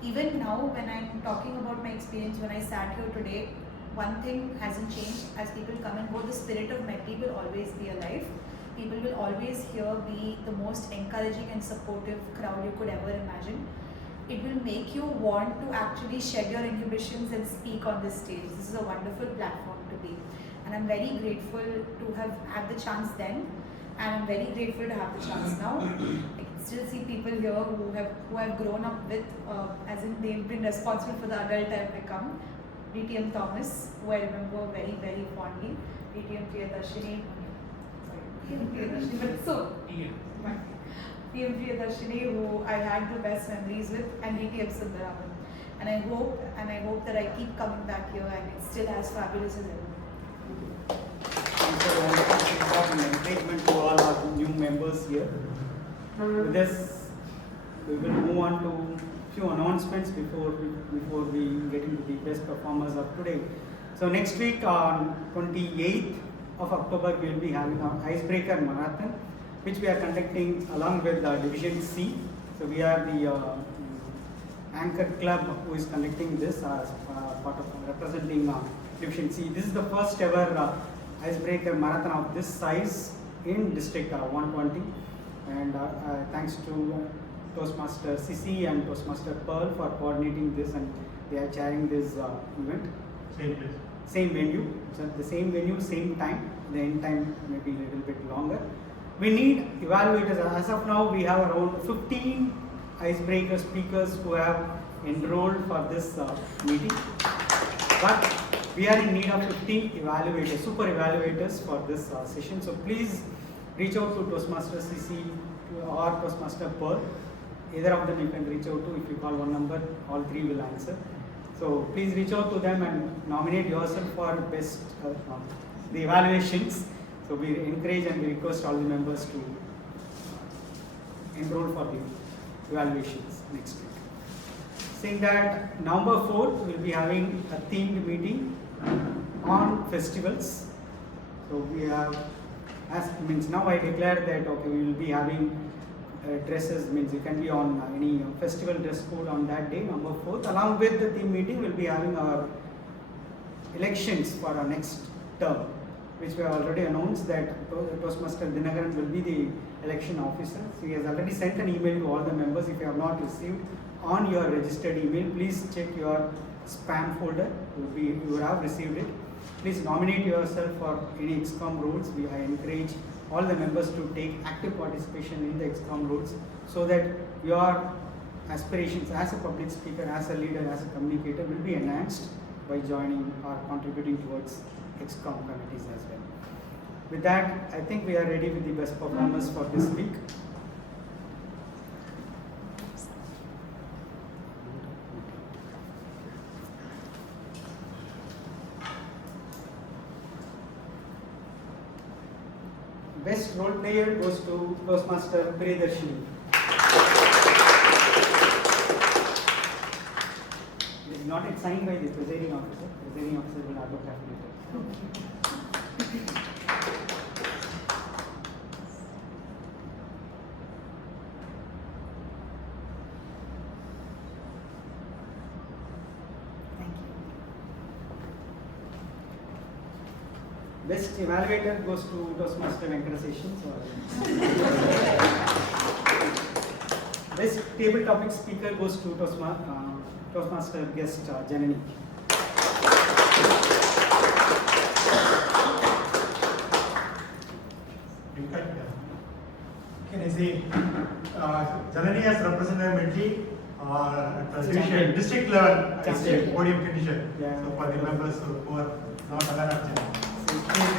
Even now, when I'm talking about my experience when I sat here today, one thing hasn't changed. As people come and go, the spirit of Medley will always be alive. People will always here be the most encouraging and supportive crowd you could ever imagine. It will make you want to actually shed your inhibitions and speak on this stage. This is a wonderful platform to be. And I'm very grateful to have had the chance then, and I'm very grateful to have the chance now. I can still see people here who have grown up with, as in they've been responsible for the adult I've become. TM Thomas, who I remember very, very fondly. TM Priyadarshini, but so TM Priyadarshini, who I had the best memories with, and TM Sundararaman. And I hope that I keep coming back here and it's still as fabulous as ever. Thanks for the encouragement to all our new members here. With this, we will move on to few announcements before we get into the best performers of today. So next week on 28th of October, we will be having our Icebreaker Marathon, which we are conducting along with Division C. So we are the anchor club who is conducting this as part of representing Division C. This is the first ever Icebreaker Marathon of this size in District 120, and thanks to Toastmaster Cissy and Toastmaster Pearl for coordinating this, and they are chairing this event. Same place. Same venue, so the same venue, same time. The end time may be a little bit longer. We need evaluators. As of now, we have around 15 icebreaker speakers who have enrolled for this meeting. But we are in need of 15 evaluators, super evaluators for this session. So please reach out to Toastmaster Cissy or Toastmaster Pearl. Either of them you can reach out to. If you call one number, all three will answer. So please reach out to them and nominate yourself for best the evaluations. So we encourage and we request all the members to enroll for the evaluations next week. Saying that November 4th we will be having a themed meeting on festivals. So we have, as means now I declare that okay, we will be having dresses, means you can be on any festival dress code on that day, November 4th. Along with the theme meeting, we will be having our elections for our next term, which we have already announced that Toastmaster Dinagaran will be the election officer. So he has already sent an email to all the members. If you have not received on your registered email, please check your spam folder. You would have received it. Please nominate yourself for any XCOM roles. I encourage all the members to take active participation in the XCOM roles so that your aspirations as a public speaker, as a leader, as a communicator will be enhanced by joining or contributing towards XCOM committees as well. With that, I think we are ready with the best performers for this week. Best role player goes to Toastmaster Priyadarshini. It is not signed by the presiding officer. Presiding officer will autograph it. Best evaluator goes to Toastmaster Venkataseshan. Best table topic speaker goes to Toastmaster guest Janani. Can I say Janani has represented Medley at district level podium condition. Yeah. So for the members who are not aware of Janani.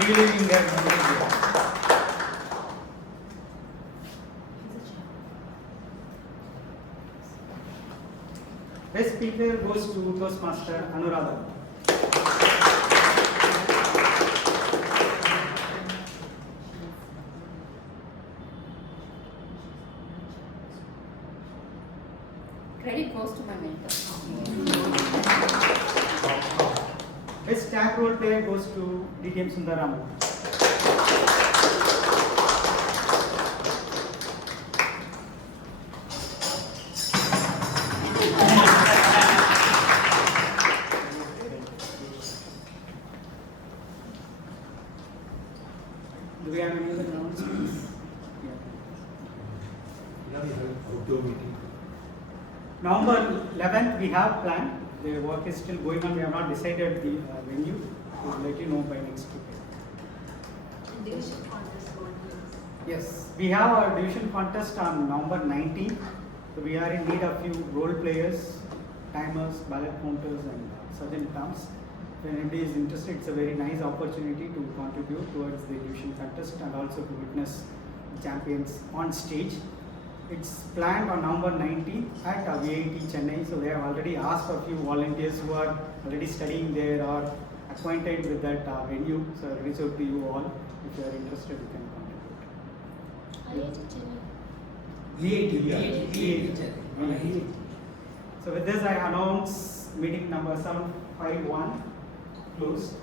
Really in their best speaker goes to Toastmaster Anuradha. Credit goes to my mentor. Best tag back role player goes to TM Sundararaman. Do we have any other announcements? November 11th we have planned. The work is still going on. We have not decided the venue. We'll let you know by next week. Division contest. Yes, we have our division contest on November 19th. So we are in need of few role players, timers, ballot counters, and sergeant terms. If anybody is interested, it's a very nice opportunity to contribute towards the division contest and also to witness champions on stage. It's planned on November 19th at VIT Chennai. So they have already asked a few volunteers who are already studying there or acquainted with that venue. So I'll reach out to you all. If you are interested, you can contribute. VIT Chennai. So with this, I announce meeting number 751 closed.